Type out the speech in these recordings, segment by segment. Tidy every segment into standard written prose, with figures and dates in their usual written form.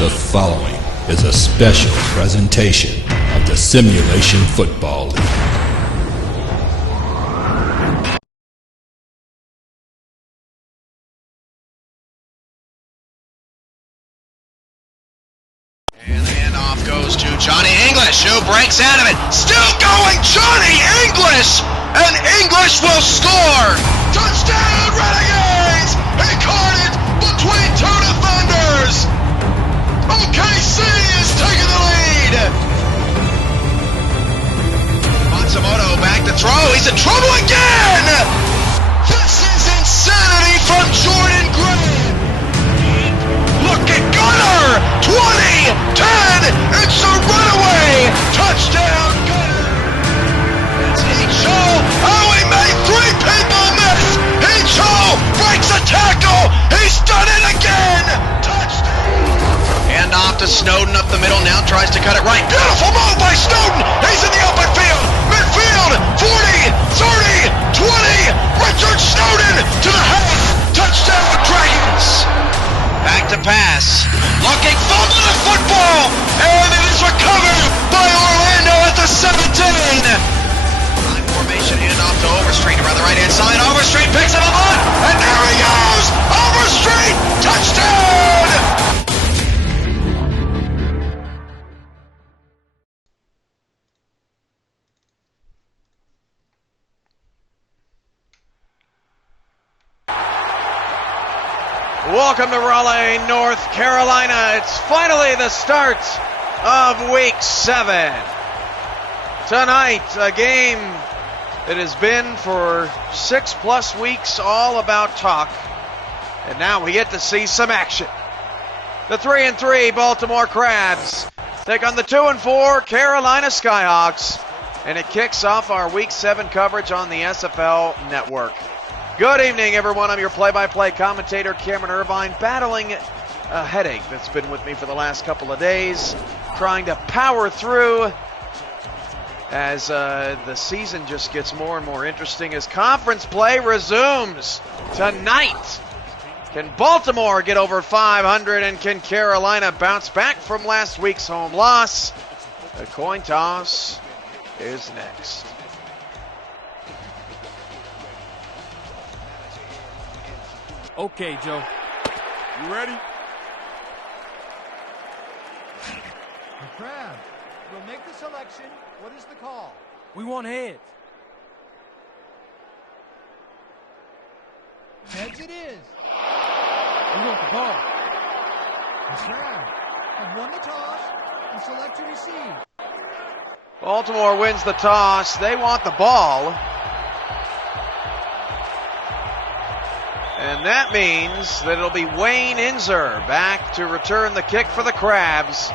The following is a special presentation of the Simulation Football League. And the handoff goes to Johnny English, who breaks out of it. Still going, Johnny English! And English will score! Touchdown, Renegades! He caught it between two defenders! OKC is taking the lead! Matsumoto back to throw. He's in trouble again! This is insanity from Jordan Gray! Look at Gunner! 20, 10, it's a runaway! Touchdown, Gunner! It's Hicho! Oh, he made three people miss! Hicho breaks a tackle! He's done it again! Touchdown! Hand off to Snowden up the middle, now tries to cut it right. Beautiful move by Snowden! He's in the open field! Midfield! 40, 30, 20! Richard Snowden to the half! Touchdown, Dragons! Back to pass. Looking, fumbling the football! And it is recovered by Orlando at the 17! Line formation, handoff to Overstreet around the right-hand side. Overstreet picks it up on, and there he goes! Overstreet! Touchdown! Welcome to Raleigh, North Carolina. It's finally the start of Week 7. Tonight, a game that has been for 6+ weeks all about talk. And now we get to see some action. The 3-3 Baltimore Crabs take on the 2-4 Carolina Skyhawks. And it kicks off our Week 7 coverage on the SFL Network. Good evening, everyone. I'm your play-by-play commentator, Cameron Irvine, battling a headache that's been with me for the last couple of days, trying to power through as the season just gets more and more interesting as conference play resumes tonight. Can Baltimore get over 500, and can Carolina bounce back from last week's home loss? The coin toss is next. Okay, Joe. You ready? The Crabs will make the selection. What is the call? We want heads. Heads it is. We want the ball. The Crabs have won the toss and select to receive. Baltimore wins the toss. They want the ball. And that means that it'll be Wayne Inzer back to return the kick for the Crabs.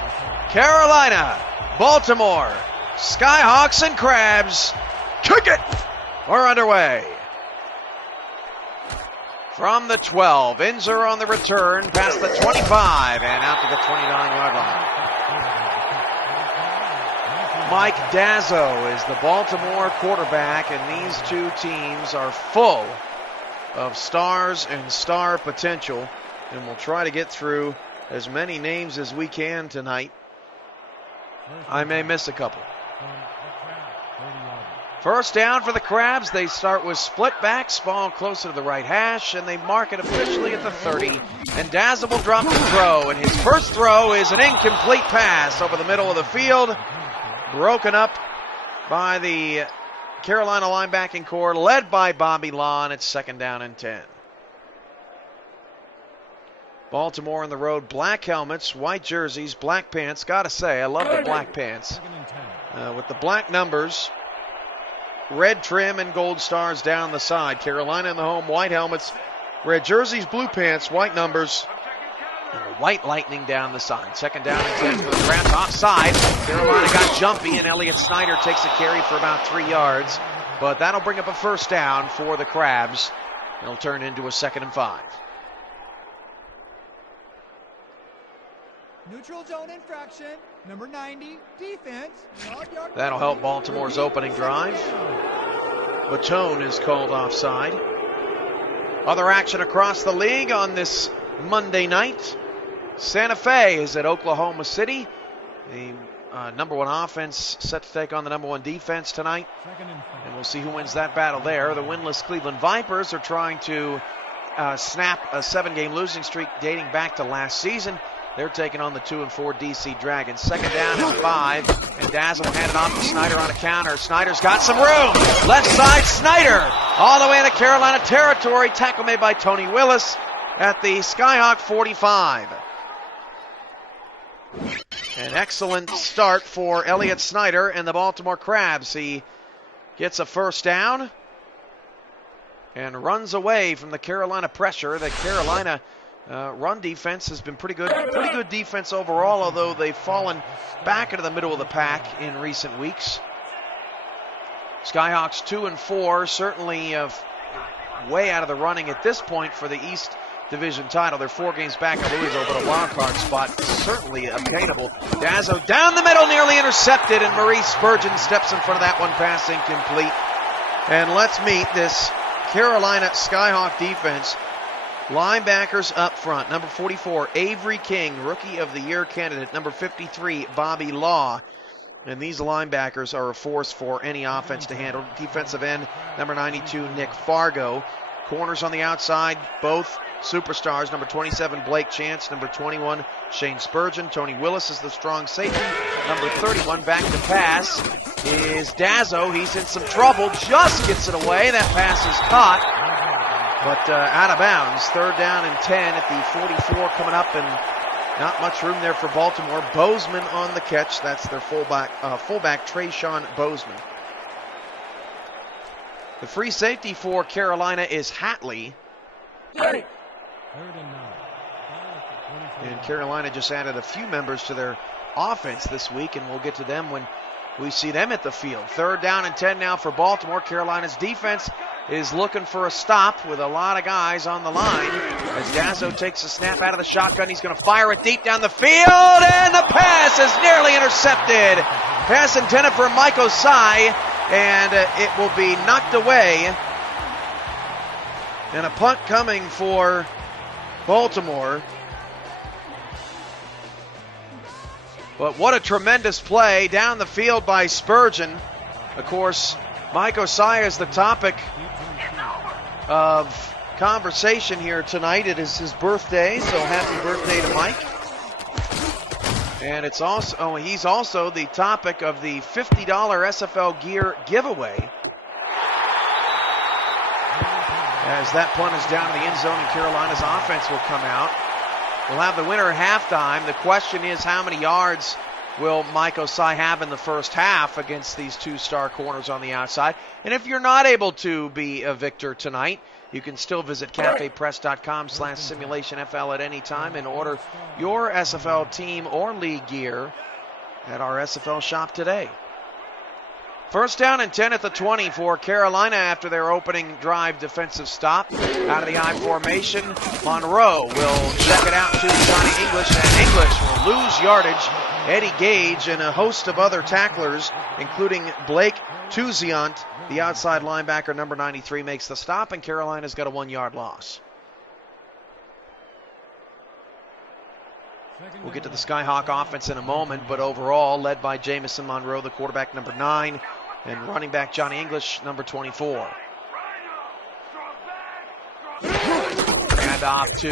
Carolina, Baltimore, Skyhawks and Crabs, kick it! We're underway. From the 12, Inzer on the return, past the 25 and out to the 29-yard line. Mike Dazzo is the Baltimore quarterback, and these two teams are full of stars and star potential, and we'll try to get through as many names as we can tonight. I may miss a couple. First down for the Crabs. They start with split backs, ball closer to the right hash, and they mark it officially at the 30. And Dazzle will drop the throw, and his first throw is an incomplete pass over the middle of the field, broken up by the Carolina linebacking core, led by Bobby Law, and it's second down and 10. Baltimore on the road, black helmets, white jerseys, black pants. Gotta say, I love the black pants. With the black numbers, red trim, and gold stars down the side. Carolina in the home, white helmets, red jerseys, blue pants, white numbers, and the white lightning down the side. Second down and 10 for the Crabs. Offside. Carolina got jumpy, and Elliott Snyder takes a carry for about 3 yards. But that'll bring up a first down for the Crabs. It'll turn into a 2nd and 5. Neutral zone infraction, number 90, defense. That'll help Baltimore's opening drive. Batone is called offside. Other action across the league on this Monday night. Santa Fe is at Oklahoma City. The number one offense set to take on the number one defense tonight. And we'll see who wins that battle there. The winless Cleveland Vipers are trying to snap a 7-game losing streak dating back to last season. They're taking on the 2-4 DC Dragons. Second down and 5. And Dazzle handed off to Snyder on a counter. Snyder's got some room. Left side, Snyder. All the way into Carolina territory. Tackle made by Tony Willis at the Skyhawk 45. An excellent start for Elliott Snyder and the Baltimore Crabs. He gets a first down and runs away from the Carolina pressure. The Carolina run defense has been pretty good defense overall, although they've fallen back into the middle of the pack in recent weeks. Skyhawks 2-4, certainly way out of the running at this point for the East Division title. They're 4 games back in Louisville, but a wild card spot certainly obtainable. Dazzo down the middle, nearly intercepted, and Maurice Spurgeon steps in front of that one, pass incomplete. And let's meet this Carolina Skyhawk defense. Linebackers up front, number 44, Avery King, Rookie of the Year candidate. Number 53, Bobby Law. And these linebackers are a force for any offense to handle. Defensive end, number 92, Nick Fargo. Corners on the outside, both superstars. Number 27, Blake Chance. Number 21, Shane Spurgeon. Tony Willis is the strong safety. Number 31, back to pass, is Dazzo. He's in some trouble, just gets it away. That pass is caught, but out of bounds. Third down and 10 at the 44 coming up, and not much room there for Baltimore. Bozeman on the catch. That's their fullback Trayshawn Bozeman. The free safety for Carolina is Hatley. And Carolina just added a few members to their offense this week, and we'll get to them when we see them at the field. Third down and 10 now for Baltimore. Carolina's defense is looking for a stop with a lot of guys on the line. As Dazzo takes a snap out of the shotgun, he's going to fire it deep down the field, and the pass is nearly intercepted. Pass intended for Mike Osai, and it will be knocked away. And a punt coming for Baltimore. But what a tremendous play down the field by Spurgeon. Of course, Mike Osai is the topic of conversation here tonight. It is his birthday, so happy birthday to Mike. And it's also he's also the topic of the $50 SFL gear giveaway. As that punt is down to the end zone and Carolina's offense will come out. We'll have the winner at halftime. The question is, how many yards will Mike Osai have in the first half against these two-star corners on the outside? And if you're not able to be a victor tonight, you can still visit cafepress.com/simulationfl at any time and order your SFL team or league gear at our SFL shop today. First down and 10 at the 20 for Carolina after their opening drive defensive stop. Out of the I formation, Monroe will check it out to Johnny English, and English will lose yardage. Eddie Gage and a host of other tacklers, including Blake Tuziant, the outside linebacker, number 93, makes the stop, and Carolina's got a 1-yard loss. We'll get to the Skyhawk offense in a moment, but overall, led by Jamison Monroe, the quarterback, number 9, and running back Johnny English, number 24. And off to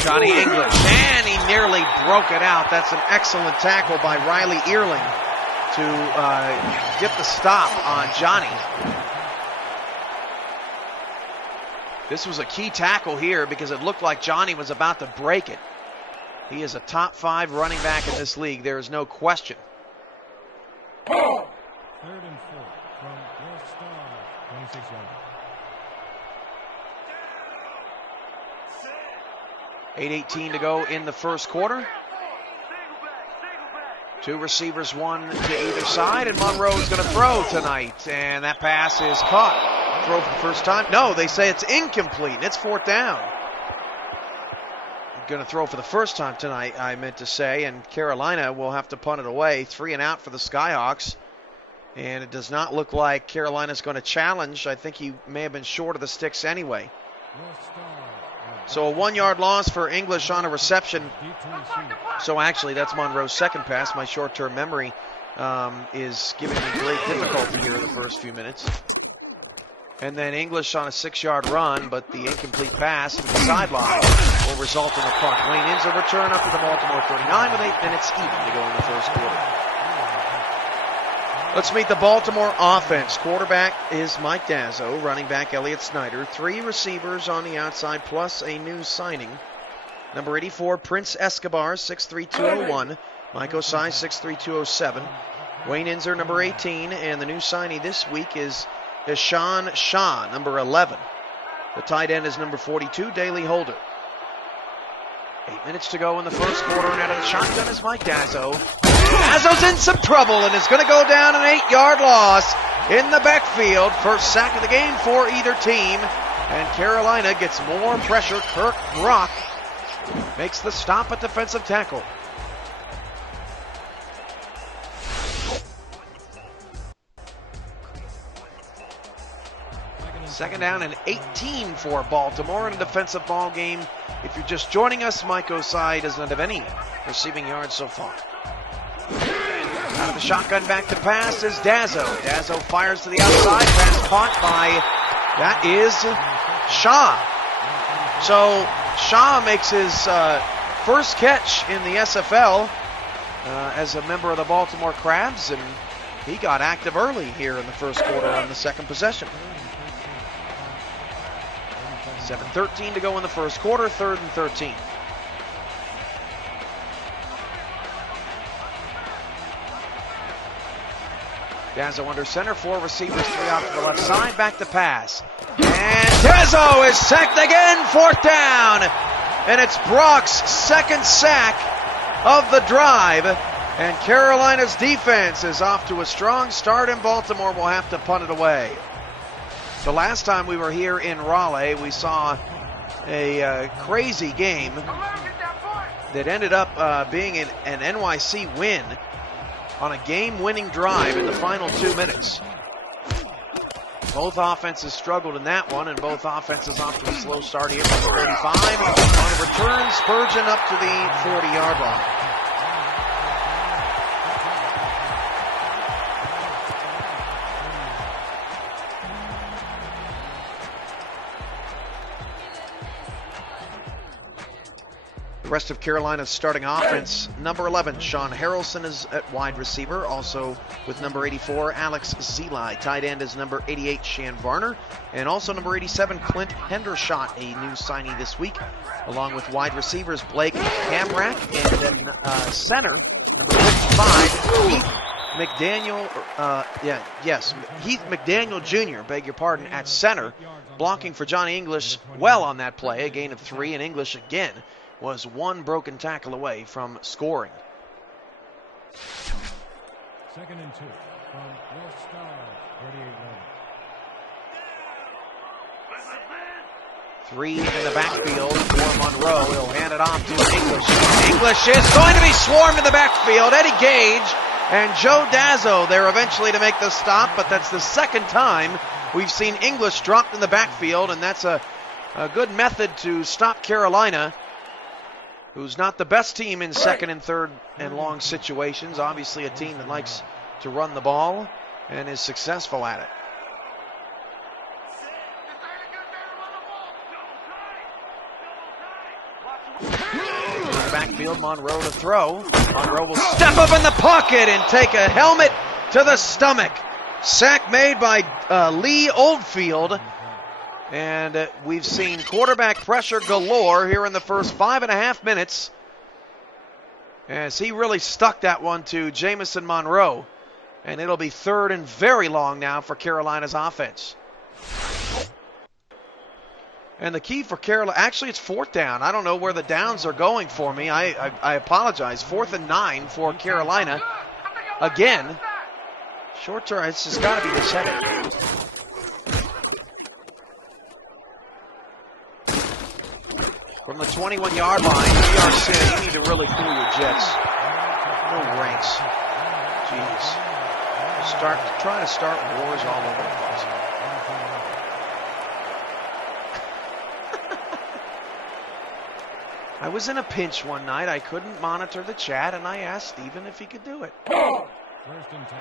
Johnny English, and he nearly broke it out. That's an excellent tackle by Riley Earling to get the stop on Johnny. This was a key tackle here because it looked like Johnny was about to break it. He is a top 5 running back in this league. There is no question. 3rd and 4 from your star, 26 yards. 8:18 to go in the first quarter. 2 receivers, 1 to either side, and Monroe is going to throw tonight. And that pass is caught. Throw for the first time. No, they say it's incomplete, and it's 4th down. Going to throw for the first time tonight, I meant to say, and Carolina will have to punt it away. 3 and out for the Skyhawks, and it does not look like Carolina's going to challenge. I think he may have been short of the sticks anyway. Your star, So a 1 yard loss for English on a reception. So actually, that's Monroe's second pass. My short-term memory is giving me great difficulty here in the first few minutes. And then English on a 6-yard run, but the incomplete pass to the sideline will result in a punt. Wayne Inzer return up to the Baltimore 39 with 8 minutes even to go in the first quarter. Let's meet the Baltimore offense. Quarterback is Mike Dazzo, running back Elliott Snyder. 3 receivers on the outside, plus a new signing. Number 84, Prince Escobar, 6'3", 201. Mike Osai, 6'3", 207. Wayne Inzer, number 18. And the new signee this week is Ishan Shah, number 11. The tight end is number 42, Daley Holder. 8 minutes to go in the first quarter, and out of the shotgun is Mike Dazzo. Dazzo's in some trouble and is going to go down an 8-yard loss in the backfield. First sack of the game for either team. And Carolina gets more pressure. Kirk Brock makes the stop at defensive tackle. Second down and 18 for Baltimore in a defensive ball game. If you're just joining us, Mike Osai does not have any receiving yards so far. Out of the shotgun, back to pass is Dazzo. Dazzo fires to the outside. Pass caught by, that is Shaw. So Shaw makes his first catch in the SFL as a member of the Baltimore Crabs, and he got active early here in the first quarter on the second possession. 7:13 to go in the first quarter, 3rd and 13. Dazzo under center, 4 receivers, 3 out to the left side, back to pass. And Dazzo is sacked again, 4th down. And it's Brock's second sack of the drive. And Carolina's defense is off to a strong start, and Baltimore will have to punt it away. The last time we were here in Raleigh, we saw a crazy game that ended up being an NYC win on a game-winning drive in the final 2 minutes. Both offenses struggled in that one, and both offenses off to a slow start here from the 35. On a return, Spurgeon up to the 40-yard line. The rest of Carolina's starting offense, number 11, Sean Harrelson is at wide receiver, also with number 84, Alex Zeli. Tight end is number 88, Shan Varner, and also number 87, Clint Hendershot, a new signee this week, along with wide receivers Blake Hamrack, and at center, number 55, Heath McDaniel Jr., beg your pardon, at center, blocking for Johnny English well on that play, a gain of 3, and English again was 1 broken tackle away from scoring. 2nd and 2 from North Star, 38-1. 3 in the backfield for Monroe. He'll hand it off to English. English is going to be swarmed in the backfield. Eddie Gage and Joe Dazzo there eventually to make the stop, but that's the second time we've seen English dropped in the backfield, and that's a good method to stop Carolina, who's not the best team in 2nd and 3rd and long situations. Obviously a team that likes to run the ball and is successful at it. In the backfield, Monroe to throw. Monroe will step up in the pocket and take a helmet to the stomach. Sack made by Lee Oldfield. And we've seen quarterback pressure galore here in the first 5.5 minutes, as he really stuck that one to Jamison Monroe. And it'll be 3rd and very long now for Carolina's offense. And the key for Carolina, actually it's 4th down. I don't know where the downs are going for me. I apologize. 4th and 9 for Carolina. Again, short term, it's just got to be this headed. From the 21-yard line, we are saying you need to really cool your jets. No ranks. Jeez. Try to start wars all over the place. I was in a pinch one night. I couldn't monitor the chat, and I asked Steven if he could do it. First and 10.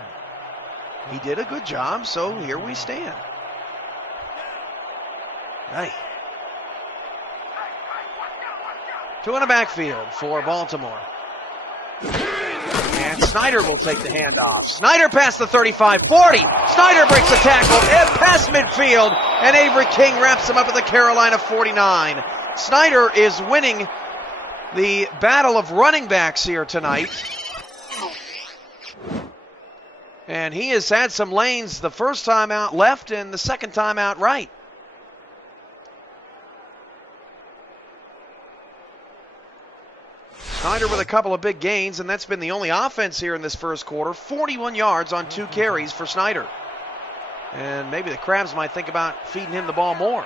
He did a good job, so here we stand. Hey. Two in the backfield for Baltimore. And Snyder will take the handoff. Snyder past the 35, 40. Snyder breaks the tackle and past midfield. And Avery King wraps him up at the Carolina 49. Snyder is winning the battle of running backs here tonight. And he has had some lanes the first time out left and the second time out right. Snyder with a couple of big gains, and that's been the only offense here in this first quarter. 41 yards on 2 carries for Snyder. And maybe the Crabs might think about feeding him the ball more.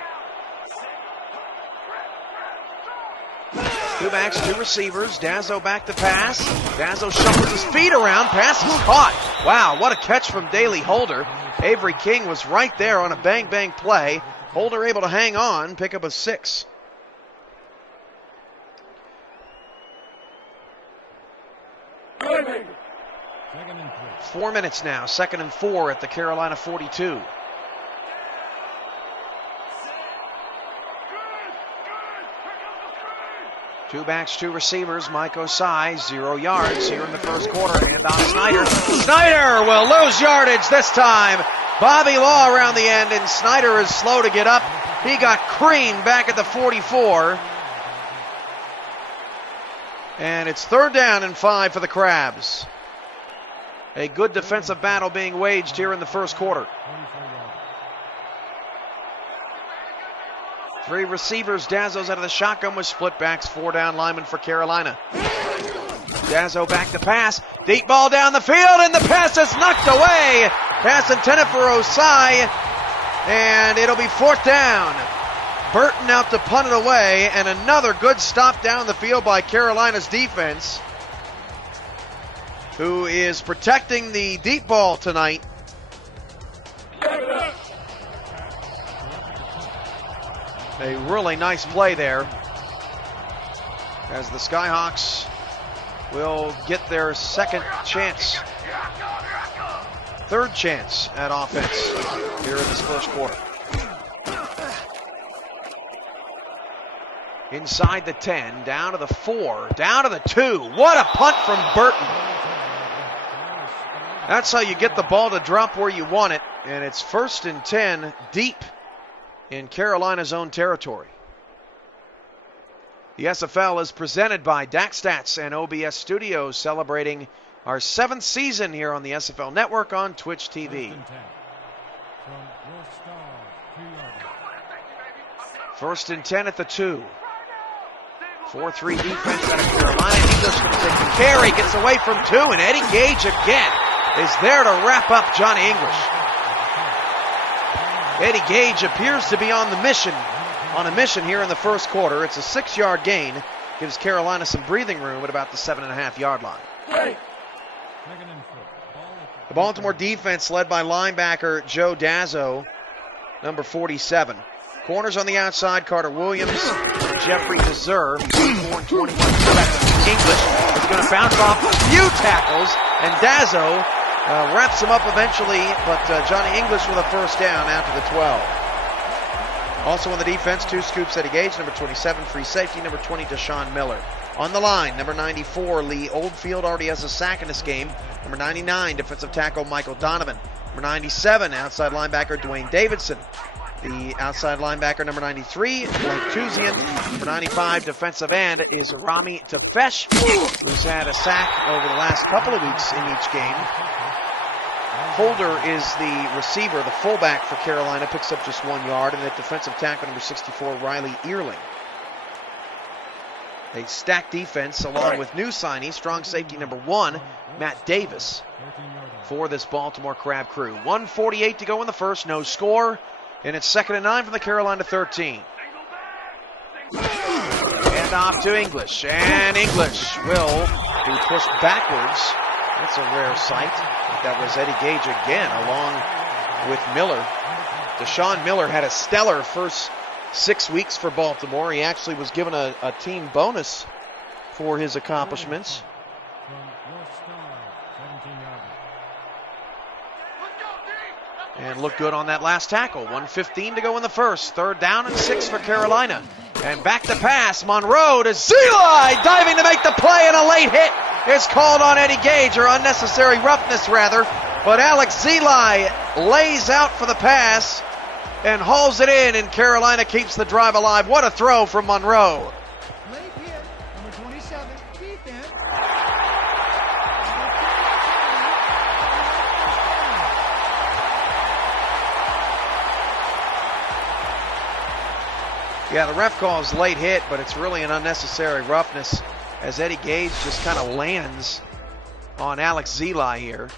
2 backs, 2 receivers. Dazzo back to pass. Dazzo shuffles his feet around. Pass is caught. Wow, what a catch from Daley Holder. Avery King was right there on a bang-bang play. Holder able to hang on, pick up a 6. Second and 3. 4 minutes now, 2nd and 4 at the Carolina 42. Two backs, 2 receivers. Mike Osai, 0 yards here in the first quarter. Hand off Snyder. Snyder will lose yardage this time. Bobby Law around the end, and Snyder is slow to get up. He got creamed back at the 44. And it's 3rd down and 5 for the Crabs. A good defensive battle being waged here in the first quarter. 3 receivers. Dazzo's out of the shotgun with split backs. 4 down linemen for Carolina. Dazzo back to pass. Deep ball down the field, and the pass is knocked away. Pass intended for Osai, and it'll be 4th down. Burton out to punt it away, and another good stop down the field by Carolina's defense, who is protecting the deep ball tonight. A really nice play there, as the Skyhawks will get their 2nd chance, 3rd chance at offense here in this first quarter. Inside the 10, down to the 4, down to the 2. What a punt from Burton. That's how you get the ball to drop where you want it, and it's 1st and 10 deep in Carolina's own territory. The SFL is presented by DaxStats and OBS Studios, celebrating our 7th season here on the SFL Network on Twitch TV. 1st and 10 at the 2. 4-3 defense out of Carolina. English going to take the carry, gets away from 2, and Eddie Gage again is there to wrap up Johnny English. Eddie Gage appears to be on a mission here in the first quarter. It's a 6-yard gain, gives Carolina some breathing room at about the 7.5-yard line. The Baltimore defense led by linebacker Joe Dazzo, number 47. Corners on the outside, Carter Williams, Jeffrey Deserve, 24 and 21. English is going to bounce off a few tackles, and Dazzo wraps him up eventually, but Johnny English with a 1st down out to the 12. Also on the defense, 2 scoops, Eddie Gage, number 27, free safety, number 20, Deshaun Miller. On the line, number 94, Lee Oldfield, already has a sack in this game. Number 99, defensive tackle Michael Donovan. Number 97, outside linebacker Dwayne Davidson. The outside linebacker, number 93, Blake Tuzian. Number 95, defensive end, is Rami Tafesh, who's had a sack over the last couple of weeks in each game. Holder is the receiver, the fullback for Carolina, picks up just 1 yard, and at defensive tackle, number 64, Riley Earling. A stacked defense, along with new signee, strong safety number 1, Matt Davis, for this Baltimore Crab crew. 1:48 to go in the first, no score. And it's 2nd and 9 from the Carolina 13. And off to English. And English will be pushed backwards. That's a rare sight. That was Eddie Gage again, along with Miller. Deshaun Miller had a stellar first 6 weeks for Baltimore. He actually was given a team bonus for his accomplishments. And looked good on that last tackle. 1:15 to go in the first. 3rd down and 6 for Carolina. And back to pass. Monroe to Zeli, diving to make the play, and a late hit is called on Eddie Gage, or unnecessary roughness rather. But Alex Zeli lays out for the pass and hauls it in, and Carolina keeps the drive alive. What a throw from Monroe. Late hit, number 27, defense. Yeah, the ref calls late hit, but it's really an unnecessary roughness as Eddie Gage just kind of lands on Alex Zeli here.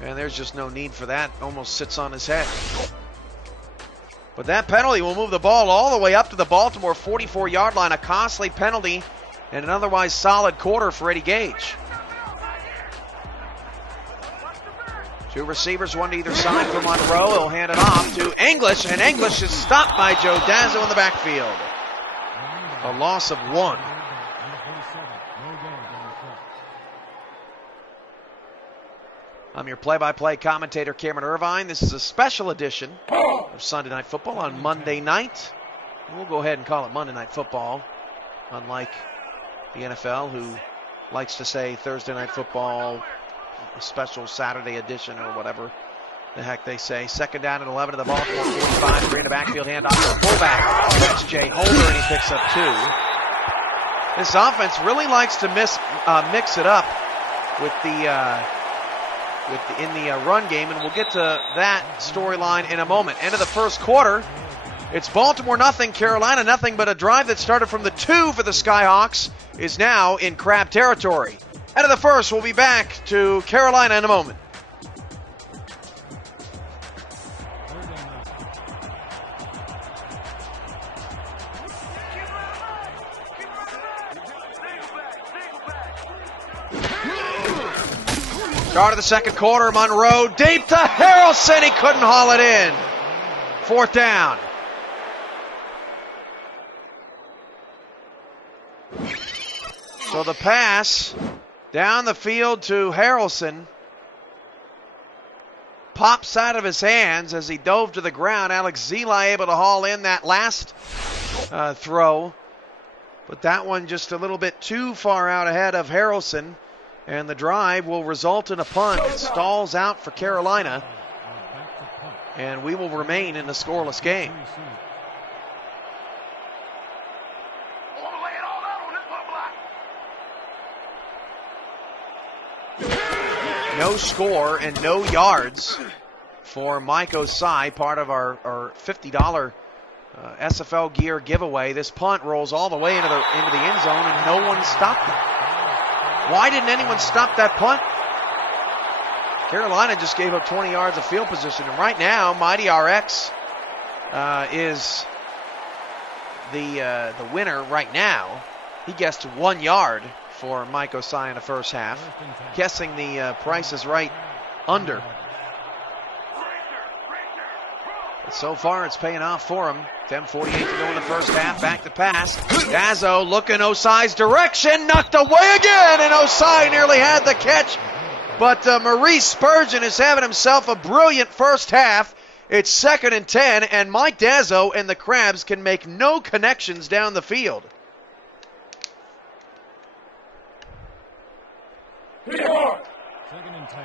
And there's just no need for that. Almost sits on his head. But that penalty will move the ball all the way up to the Baltimore 44-yard line. A costly penalty and an otherwise solid quarter for Eddie Gage. 2 receivers, 1 to either side for Monroe. He'll hand it off to English, and English is stopped by Joe Dazzo in the backfield. A loss of 1. I'm your play-by-play commentator, Cameron Irvine. This is a special edition of Sunday Night Football on Monday night. We'll go ahead and call it Monday Night Football, unlike the NFL, who likes to say Thursday Night Football, a special Saturday edition, or whatever the heck they say. 2nd down and 11 to the Baltimore 45. 3 in the backfield, handoff to the fullback. That's Jay Holder, and he picks up 2. This offense really likes to mix it up with in the run game, and we'll get to that storyline in a moment. End of the first quarter. It's Baltimore nothing, Carolina nothing, but a drive that started from the 2 for the Skyhawks is now in crab territory. End of the first, we'll be back to Carolina in a moment. Start of the second quarter, Monroe deep to Harrelson. He couldn't haul it in. 4th down. So the pass down the field to Harrelson pops out of his hands as he dove to the ground. Alex Zeli able to haul in that last throw, but that one just a little bit too far out ahead of Harrelson. And the drive will result in a punt. It stalls out for Carolina, and we will remain in a scoreless game. No score and no yards for Mike Osai, part of our $50 SFL gear giveaway. This punt rolls all the way into the end zone, and no one stopped it. Why didn't anyone stop that punt? Carolina just gave up 20 yards of field position. And right now, Mighty RX is the winner right now. He guessed 1 yard for Mike Osai in the first half. Guessing the price is right under. But so far, it's paying off for him. 10:48 to go in the first half. Back to pass. Dazzo looking Osai's direction. Knocked away again, and Osai nearly had the catch. But Maurice Spurgeon is having himself a brilliant first half. It's 2nd and 10, and Mike Dazzo and the Crabs can make no connections down the field. Second and 10.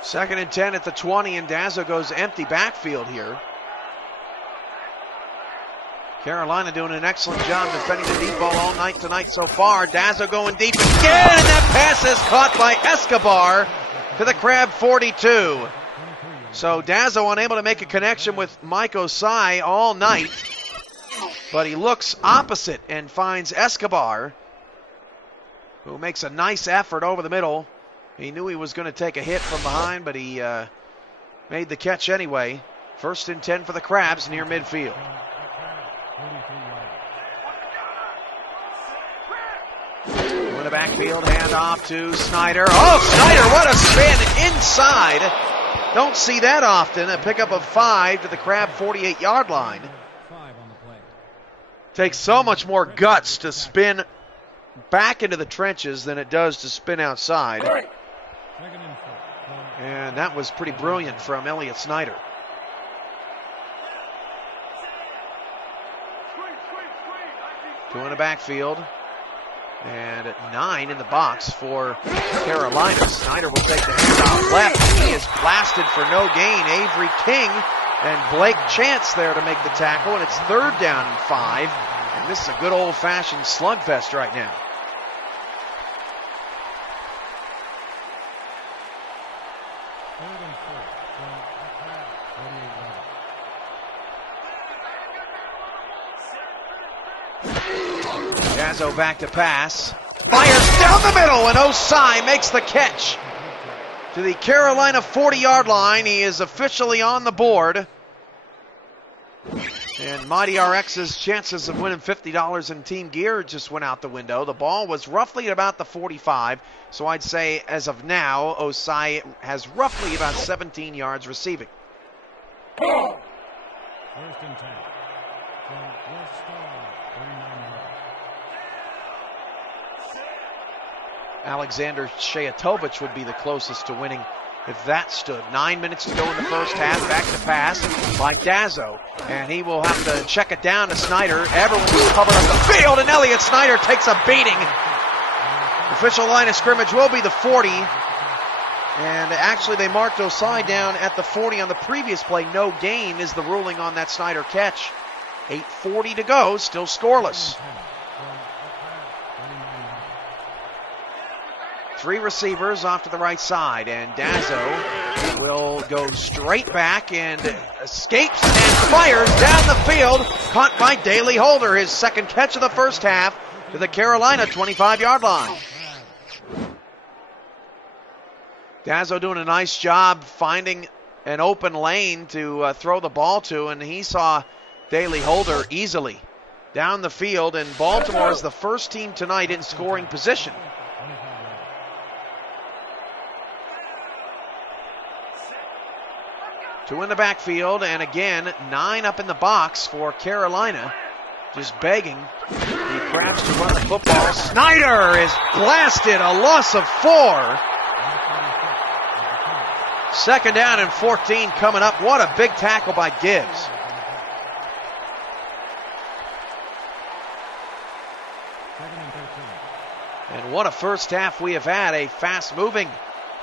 2nd and 10 at the 20, and Dazzo goes empty backfield here. Carolina doing an excellent job defending the deep ball all night tonight so far. Dazzo going deep again, and that pass is caught by Escobar to the Crab 42. So Dazzo unable to make a connection with Mike Osai all night, but he looks opposite and finds Escobar, who makes a nice effort over the middle. He knew he was going to take a hit from behind, but he made the catch anyway. 1st and 10 for the Crabs near midfield. the backfield, hand off to Snyder. Oh, Snyder, what a spin inside. Don't see that often. A pickup of 5 to the Crab 48-yard line. Takes so much more guts to spin back into the trenches than it does to spin outside. And that was pretty brilliant from Elliott Snyder. Two in the backfield. And at 9 in the box for Carolina. Snyder will take the handoff left. He is blasted for no gain. Avery King and Blake Chance there to make the tackle. And it's 3rd down and 5. And this is a good old-fashioned slugfest right now. Dazzo back to pass. Fires down the middle, and Osai makes the catch. To the Carolina 40-yard line, he is officially on the board. And Mighty RX's chances of winning $50 in team gear just went out the window. The ball was roughly at about the 45, so I'd say as of now, Osai has roughly about 17 yards receiving. 1st and 10. From West Star, 39 yards. Alexander Shayatovich would be the closest to winning if that stood. 9 minutes to go in the first half. Back to pass by Dazzo. And he will have to check it down to Snyder. Everyone was covered up the field, and Elliott Snyder takes a beating. Official line of scrimmage will be the 40. And actually they marked Osai down at the 40 on the previous play. No gain is the ruling on that Snyder catch. 8:40 to go, still scoreless. 3 receivers off to the right side, and Dazzo will go straight back and escapes and fires down the field. Caught by Daley Holder, his 2nd catch of the first half to the Carolina 25-yard line. Dazzo doing a nice job finding an open lane to throw the ball to, and he saw Daley Holder easily down the field, and Baltimore is the first team tonight in scoring position. Two in the backfield, and again, 9 up in the box for Carolina. Just begging the Crabs to run the football. Snyder is blasted, a loss of 4. 2nd down and 14 coming up. What a big tackle by Gibbs. And what a first half we have had, a fast-moving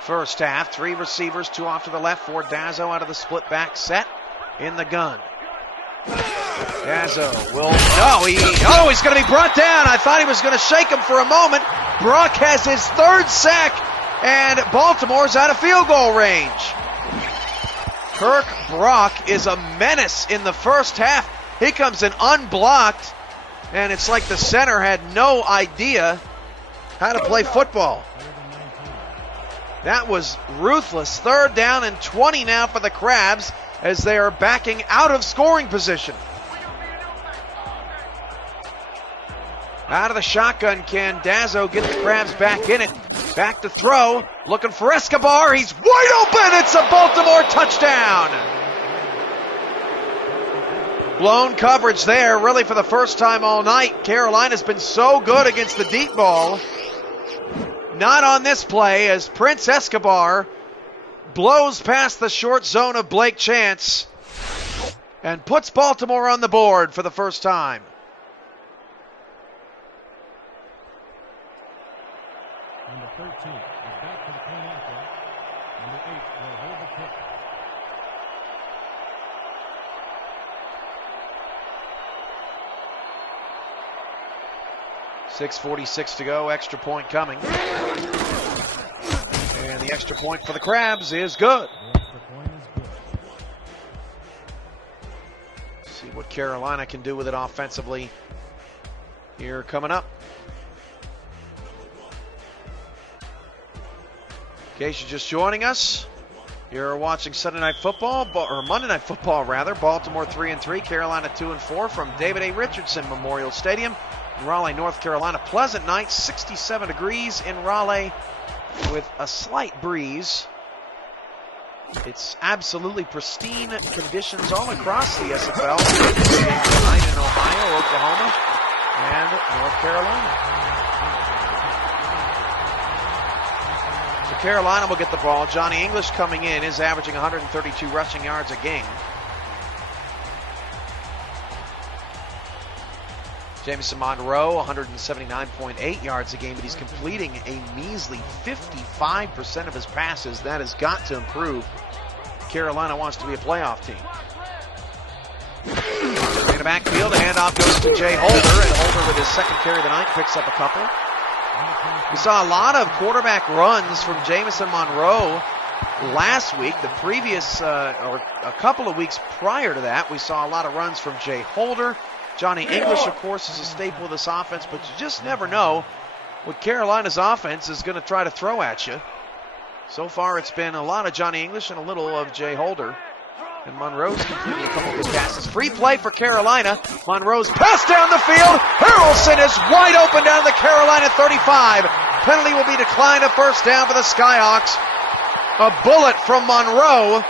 first half. 3 receivers, 2 off to the left for Dazzo out of the split back set in the gun. Dazzo will, he's going to be brought down. I thought he was going to shake him for a moment. Brock has his 3rd sack, and Baltimore's out of field goal range. Kirk Brock is a menace in the first half. He comes in unblocked, and it's like the center had no idea how to play football. That was ruthless. 3rd down and 20 now for the Crabs as they are backing out of scoring position. Out of the shotgun, can Dazzo get the Crabs back in it? Back to throw, looking for Escobar. He's wide open. It's a Baltimore touchdown. Blown coverage there, really for the first time all night. Carolina's been so good against the deep ball. Not on this play, as Prince Escobar blows past the short zone of Blake Chance and puts Baltimore on the board for the first time. Number 13 is back to the point after. Number 8 will hold the kick. .646 to go, extra point coming. And the extra point for the Crabs is good. The extra point is good. See what Carolina can do with it offensively here coming up. In case you're just joining us, you're watching Sunday Night Football, or Monday Night Football rather. Baltimore 3-3, Carolina 2-4 from David A. Richardson Memorial Stadium in Raleigh, North Carolina. Pleasant night, 67 degrees in Raleigh with a slight breeze. It's absolutely pristine conditions all across the SFL. Tonight in Ohio, Oklahoma, and North Carolina. So Carolina will get the ball. Johnny English coming in is averaging 132 rushing yards a game. Jamison Monroe, 179.8 yards a game, but he's completing a measly 55% of his passes. That has got to improve. Carolina wants to be a playoff team. In the backfield, the handoff goes to Jay Holder, and Holder with his second carry of the night picks up a couple. We saw a lot of quarterback runs from Jamison Monroe last week. The previous, or a couple of weeks prior to that, we saw a lot of runs from Jay Holder. Johnny English, of course, is a staple of this offense, but you just never know what Carolina's offense is going to try to throw at you. So far, it's been a lot of Johnny English and a little of Jay Holder. And Monroe's completing a couple of good passes. Free play for Carolina. Monroe's pass down the field. Harrelson is wide open down to the Carolina 35. Penalty will be declined, a first down for the Skyhawks. A bullet from Monroe.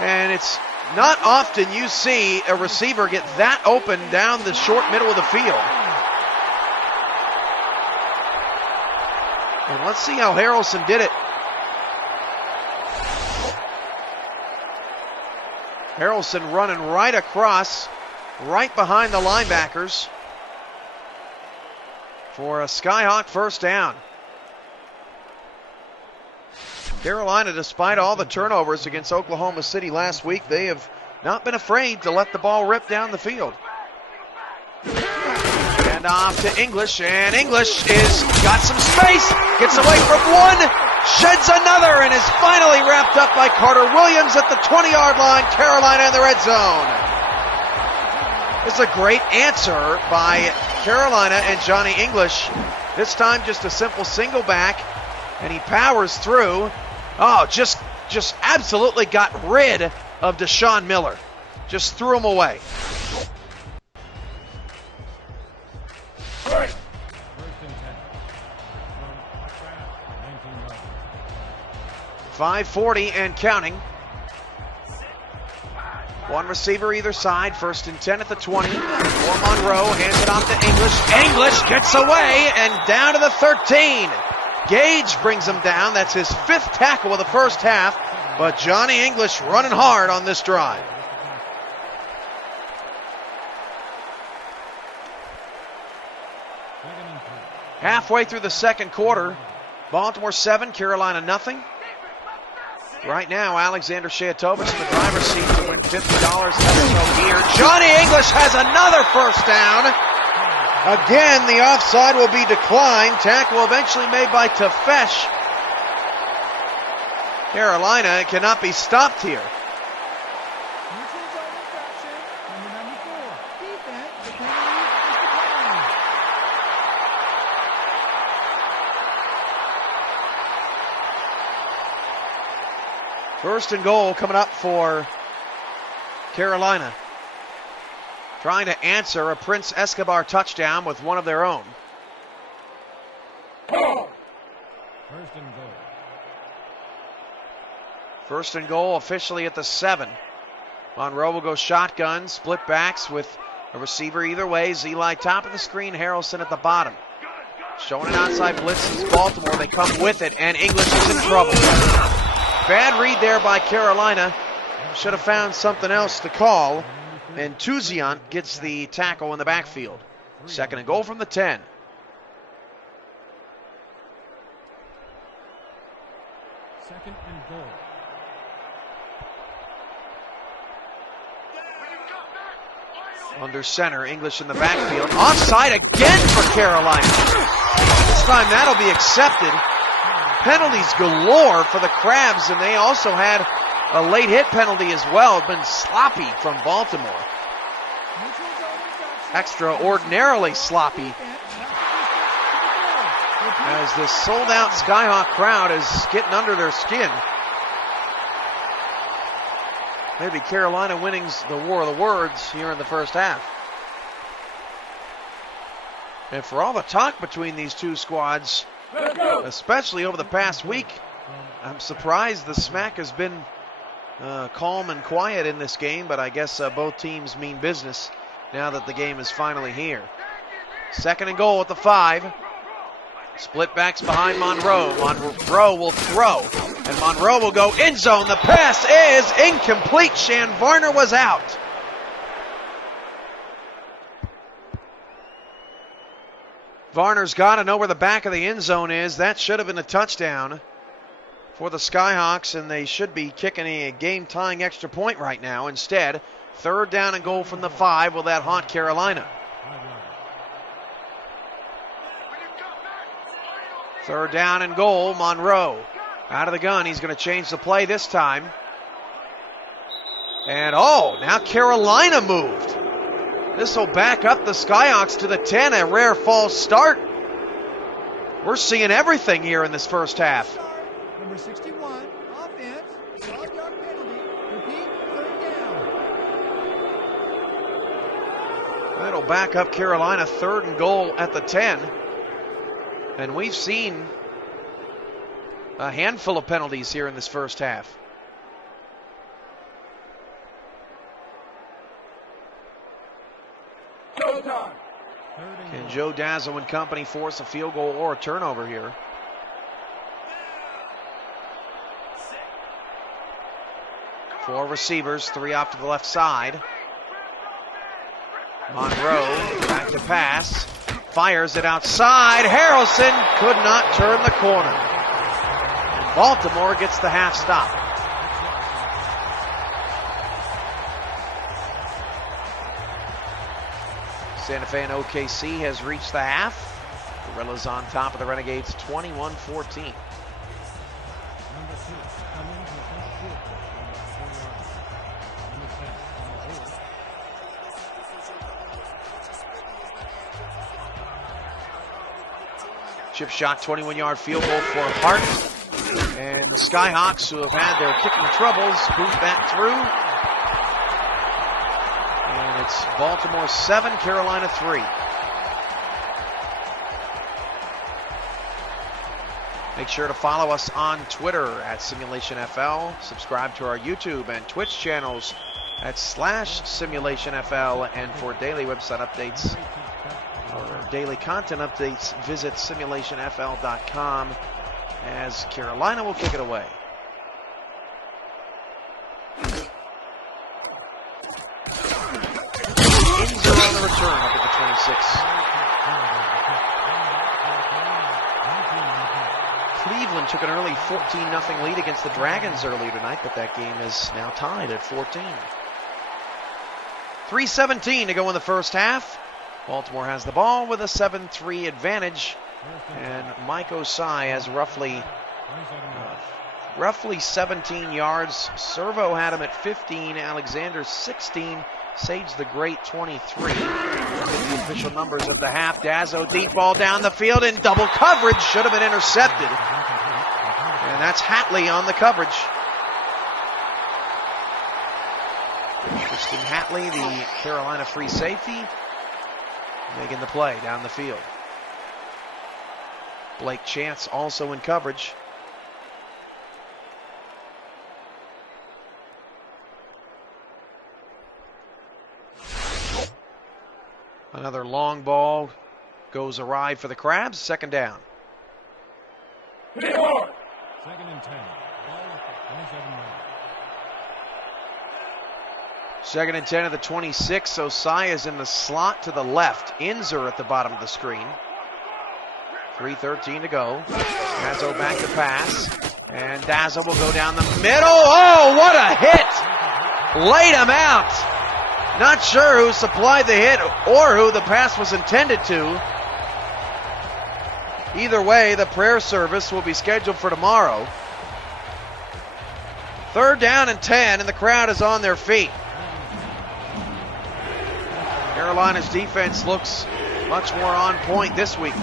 And it's not often you see a receiver get that open down the short middle of the field. And let's see how Harrelson did it. Harrelson running right across, right behind the linebackers for a Skyhawk first down. Carolina, despite all the turnovers against Oklahoma City last week, they have not been afraid to let the ball rip down the field. And off to English, and English is got some space, gets away from one, sheds another, and is finally wrapped up by Carter Williams at the 20-yard line. Carolina in the red zone. It's a great answer by Carolina and Johnny English. This time just a simple single back, and he powers through. Oh, just absolutely got rid of Deshaun Miller. Just threw him away. First and 10. From 19 yards. 5:40 and counting. One receiver either side. First and 10 at the 20. For Monroe, hands it off to English. English gets away and down to the 13. Gage brings him down. That's his fifth tackle of the first half. But Johnny English running hard on this drive. Halfway through the second quarter, Baltimore 7, Carolina nothing. Right now, Alexander Shayatovis in the driver's seat to win $50 SO gear. Johnny English has another first down. Again, the offside will be declined. Tackle eventually made by Tafesh. Carolina cannot be stopped here. First and goal coming up for Carolina. Trying to answer a Prince Escobar touchdown with one of their own. First and goal. First and goal officially at the 7. Monroe will go shotgun, split backs with a receiver either way. Zeli top of the screen, Harrelson at the bottom. Showing an outside blitz is Baltimore. They come with it, and English is in trouble. Bad read there by Carolina. Should have found something else to call. And Tuziant gets the tackle in the backfield. Second and goal from the 10. Second and goal. Under center, English in the backfield. Offside again for Carolina. This time that'll be accepted. Penalties galore for the Crabs, and they also had a late hit penalty as well. Been sloppy from Baltimore. Extraordinarily sloppy, as this sold-out Skyhawk crowd is getting under their skin. Maybe Carolina winning the war of the words here in the first half. And for all the talk between these two squads, especially over the past week, I'm surprised the smack has been calm and quiet in this game, but I guess both teams mean business now that the game is finally here. 2nd and goal at the 5. Split backs behind Monroe. Monroe will throw, and Monroe will go end zone. The pass is incomplete. Shan Varner was out. Varner's got to know where the back of the end zone is. That should have been a touchdown for the Skyhawks, and they should be kicking a game-tying extra point right now. Instead, 3rd down and goal from the 5. Will that haunt Carolina? 3rd down and goal. Monroe out of the gun. He's going to change the play this time. And now Carolina moved. This will back up the Skyhawks to the 10. A rare false start. We're seeing everything here in this first half. Number 61, offense, 5-yard penalty. Repeat, 3rd down. That'll back up Carolina, 3rd and goal at the 10. And we've seen a handful of penalties here in this first half. Can Joe Dazzle and company force a field goal or a turnover here? Four receivers, 3 off to the left side. Monroe back to pass. Fires it outside. Harrelson could not turn the corner. And Baltimore gets the half stop. Santa Fe and OKC has reached the half. Gorillas on top of the Renegades 21-14. Chip shot, 21-yard field goal for Hart. And the Skyhawks, who have had their kicking troubles, boot that through. And it's Baltimore 7, Carolina 3. Make sure to follow us on Twitter at SimulationFL. Subscribe to our YouTube and Twitch channels at /SimulationFL. And for daily website updates, or daily content updates, visit simulationfl.com as Carolina will kick it away. Inzer on the return up at the 26. Cleveland took an early 14-0 lead against the Dragons earlier tonight, but that game is now tied at 14. 3:17 to go in the first half. Baltimore has the ball with a 7-3 advantage, and Mike Osai has roughly 17 yards. Servo had him at 15, Alexander 16, Sage the Great 23. The official numbers of the half. Dazzo deep ball down the field in double coverage, should have been intercepted. And that's Hatley on the coverage. Christian Hatley, the Carolina free safety, making the play down the field. Blake Chance also in coverage. Another long ball goes awry for the Crabs. 2nd down. 2nd and 10. Ball at the 27 yard. 2nd and 10 of the 26. Osai is in the slot to the left. Inzer at the bottom of the screen. 3:13 to go. Dazzo back to pass. And Dazzo will go down the middle. Oh, what a hit! Laid him out. Not sure who supplied the hit or who the pass was intended to. Either way, the prayer service will be scheduled for tomorrow. 3rd down and 10, and the crowd is on their feet. Carolina's defense looks much more on point this week.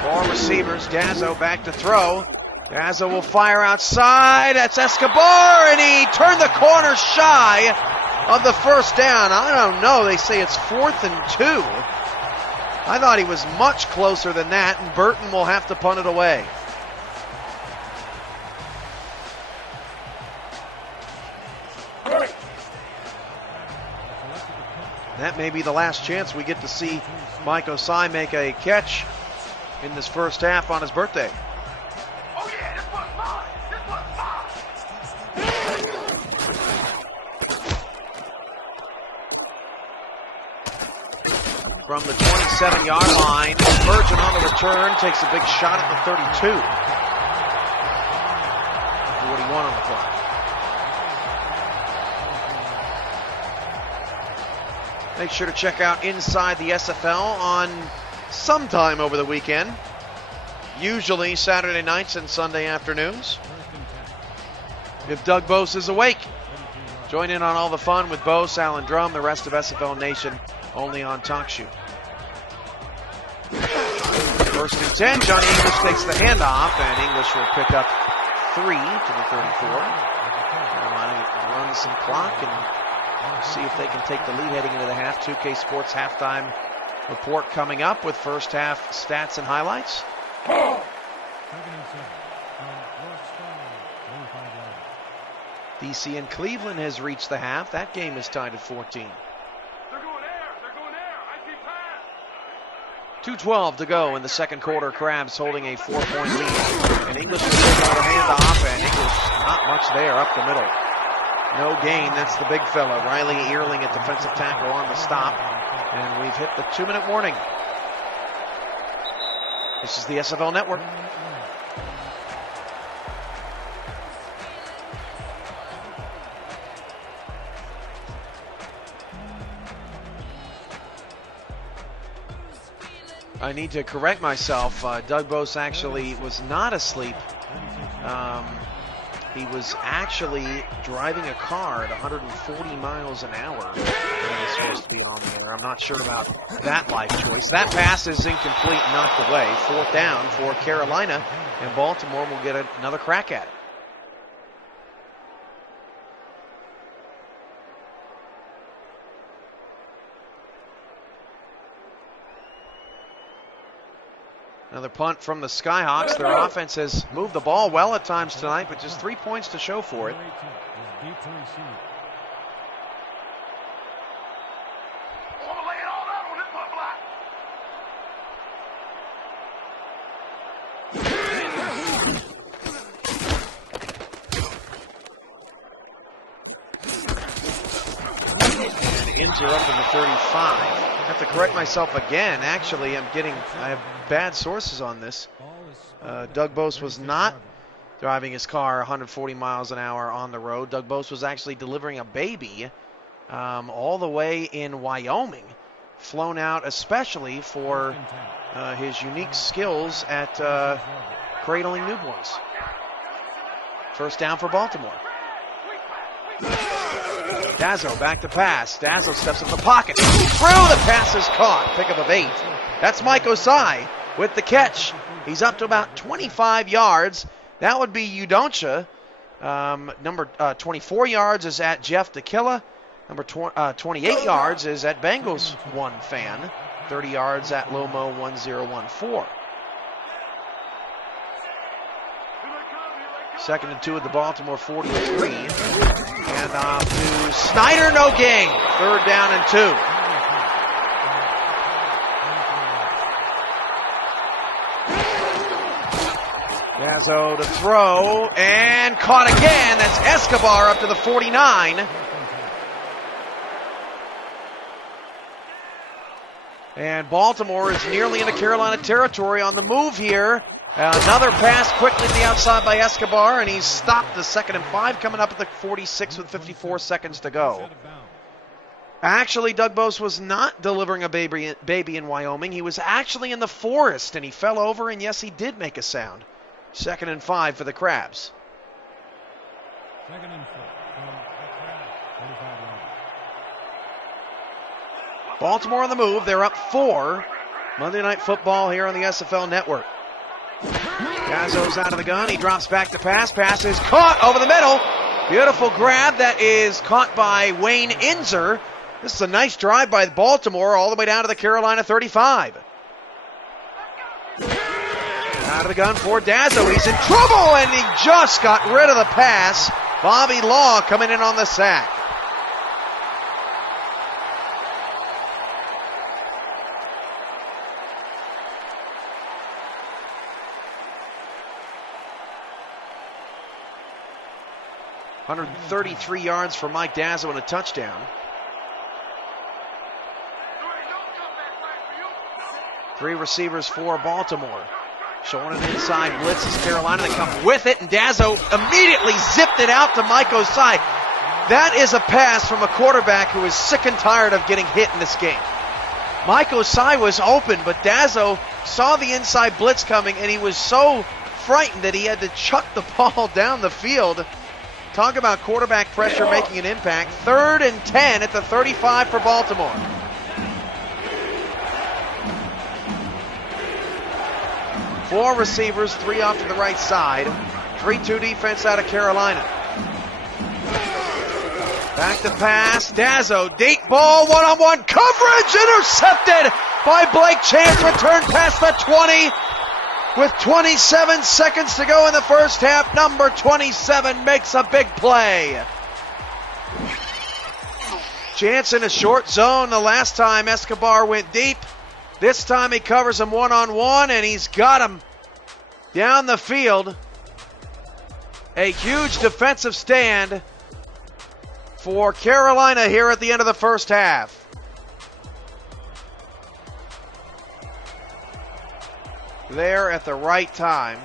4 receivers. Dazzo back to throw. Dazzo will fire outside. That's Escobar, and he turned the corner shy. of the first down. I don't know. They say it's 4th and 2. I thought he was much closer than that, and Burton will have to punt it away. That may be the last chance we get to see Mike Osai make a catch in this first half on his birthday. Oh yeah, this one's mine. This one's mine. From the 27-yard line, Virgin on the return takes a big shot at the 32. 41 on the clock. Make sure to check out Inside the SFL on sometime over the weekend. Usually Saturday nights and Sunday afternoons. If Doug Bose is awake, join in on all the fun with Bose, Alan Drum, the rest of SFL Nation, only on TalkShoe. 1st and 10, Johnny English takes the handoff, and English will pick up 3 to the 34. Carolina runs some clock and see if they can take the lead heading into the half. 2K Sports halftime report coming up with first half stats and highlights. 2nd and 7 from York Star, 45 yards. DC and Cleveland has reached the half. That game is tied at 14. They're going air. They're going air. I see pass. 2:12 to go in the second quarter. Crabs holding a 4-point lead. And English will take another handoff, and English not much there up the middle. No gain. That's the big fella. Riley Earling at defensive tackle on the stop. And we've hit the 2-minute warning. This is the SFL Network. I need to correct myself. Doug Bose actually was not asleep. He was actually driving a car at 140 miles an hour when he was supposed to be on the air. I'm not sure about that life choice. That pass is incomplete, knocked away. 4th down for Carolina, and Baltimore will get another crack at it. Another punt from the Skyhawks. Their offense has moved the ball well at times tonight, but just 3 points to show for it. Deep to receive. I'm gonna lay it all out on this one block. And ends are up in the 35. I have to correct myself again. Actually, I have bad sources on this. Doug Bose was not driving his car 140 miles an hour on the road. Doug Bose was actually delivering a baby all the way in Wyoming, flown out especially for his unique skills at cradling newborns. First down for Baltimore. Dazzo back to pass. Dazzo steps in the pocket. Through, the pass is caught. Pickup of 8. That's Mike Osai with the catch. He's up to about 25 yards. That would be Udoncha. Number 24 yards is at Jeff DeKilla. Number 28 yards is at Bengals One Fan. 30 yards at Lomo 1014. 2nd and 2 at the Baltimore 43. And off to Snyder, no gain. 3rd down and 2. Dazzo to throw, and caught again. That's Escobar up to the 49. And Baltimore is nearly into Carolina territory on the move here. Another pass quickly to the outside by Escobar, and he's stopped the 2nd and 5, coming up at the 46 with 54 seconds to go. Actually, Doug Bose was not delivering a baby in Wyoming. He was actually in the forest, and he fell over, and yes, he did make a sound. 2nd and 5 for the Crabs. 2nd and 4 from the Crabs, 45 yards. Baltimore on the move. They're up 4. Monday Night Football here on the SFL Network. Gazzo's out of the gun. He drops back to pass. Pass is caught over the middle. Beautiful grab that is caught by Wayne Inzer. This is a nice drive by Baltimore all the way down to the Carolina 35. Out of the gun for Dazzo. He's in trouble, and he just got rid of the pass. Bobby Law coming in on the sack. ...133 yards for Mike Dazzo and a touchdown. 3 receivers for Baltimore. Showing an inside blitz as Carolina. They come with it, and Dazzo immediately zipped it out to Mike Osai. That is a pass from a quarterback who is sick and tired of getting hit in this game. Mike Osai was open, but Dazzo saw the inside blitz coming, and he was so frightened that he had to chuck the ball down the field. Talk about quarterback pressure making an impact. 3rd and 10 at the 35 for Baltimore. Four receivers, 3 off to the right side. 3-2 defense out of Carolina. Back to pass. Dazzo, deep ball, one-on-one coverage, intercepted by Blake Chance. Return past the 20 with 27 seconds to go in the first half. Number 27 makes a big play. Chance in a short zone the last time Escobar went deep. This time he covers him one-on-one, and he's got him down the field. A huge defensive stand for Carolina here at the end of the first half. There at the right time.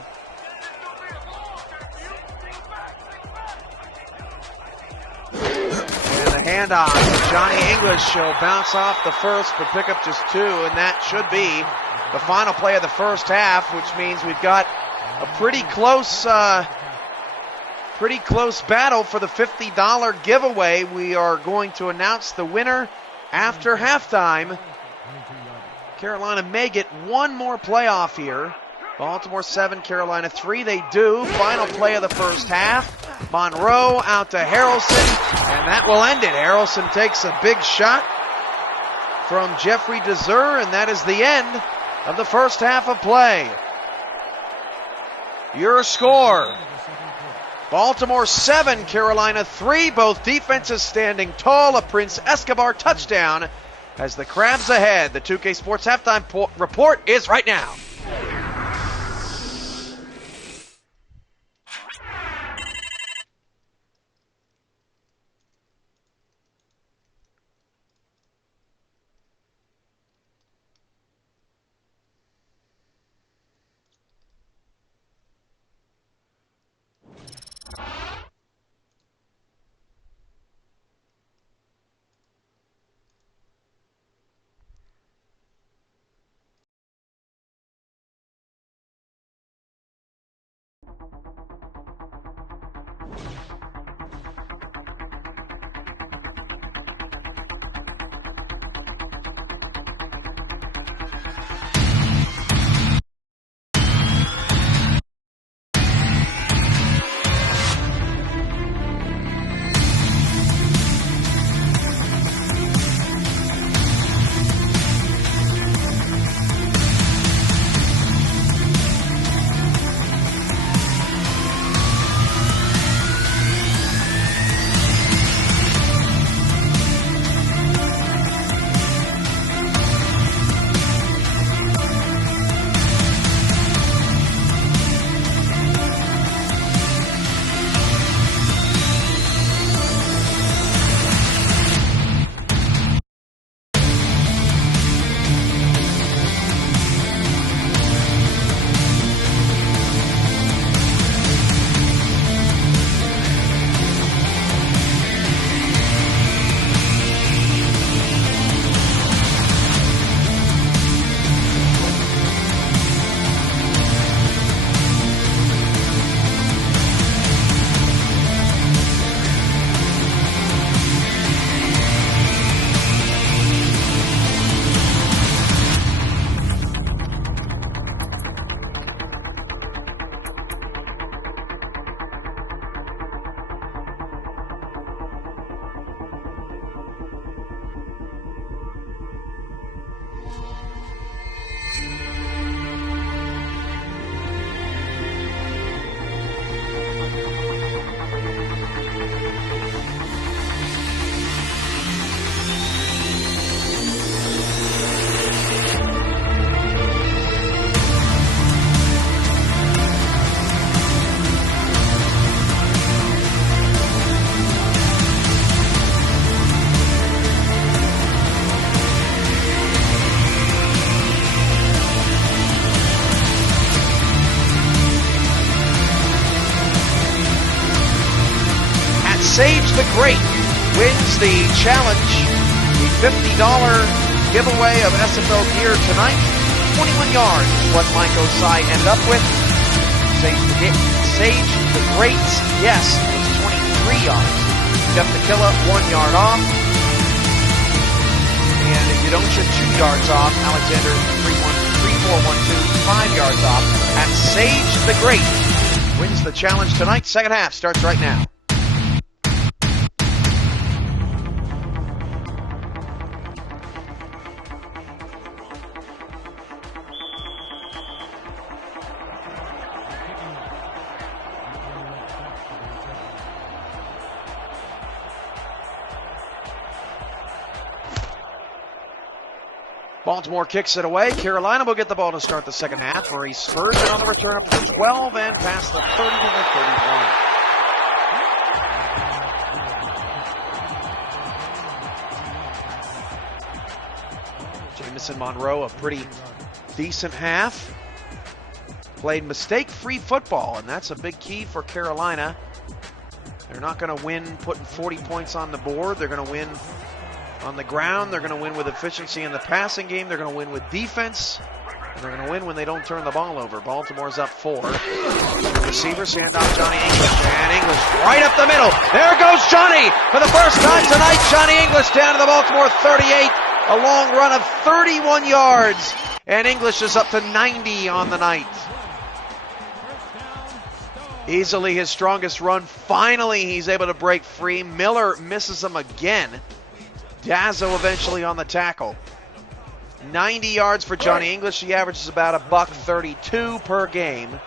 And the handoff. Johnny English will bounce off the first, but pick up just 2, and that should be the final play of the first half, which means we've got a pretty close battle for the $50 giveaway. We are going to announce the winner after halftime. Carolina may get one more playoff here. Baltimore 7, Carolina 3. They do. Final play of the first half. Monroe out to Harrelson, and that will end it. Harrelson takes a big shot from Jeffrey Desir, and that is the end of the first half of play. Your score: Baltimore 7, Carolina 3. Both defenses standing tall. A Prince Escobar touchdown as the Crabs ahead. The 2K Sports halftime report is right now. Sage the Great wins the challenge, the $50 giveaway of SFL gear tonight. 21 yards is what Mike Osai ended up with. Sage the Great's guess was 23 yards. Jeff McKilla 1 yard off. And Yadonsha 2 yards off. Alexander 3412 5 yards off. And Sage the Great wins the challenge tonight. Second half starts right now. Baltimore kicks it away. Carolina will get the ball to start the second half. Murray spurs it on the return up to the 12 and past the 30 to the 31. Jamison Monroe, a pretty decent half. Played mistake-free football, and that's a big key for Carolina. They're not going to win putting 40 points on the board. They're going to win on the ground. They're going to win with efficiency in the passing game. They're going to win with defense. And they're going to win when they don't turn the ball over. Baltimore's up 4. Receivers, hand off Johnny English. And English right up the middle. There goes Johnny for the first time tonight. Johnny English down to the Baltimore 38. A long run of 31 yards. And English is up to 90 on the night. Easily his strongest run. Finally, he's able to break free. Miller misses him again. Dazzo eventually on the tackle. 90 yards for Johnny English. He averages about $132 per game.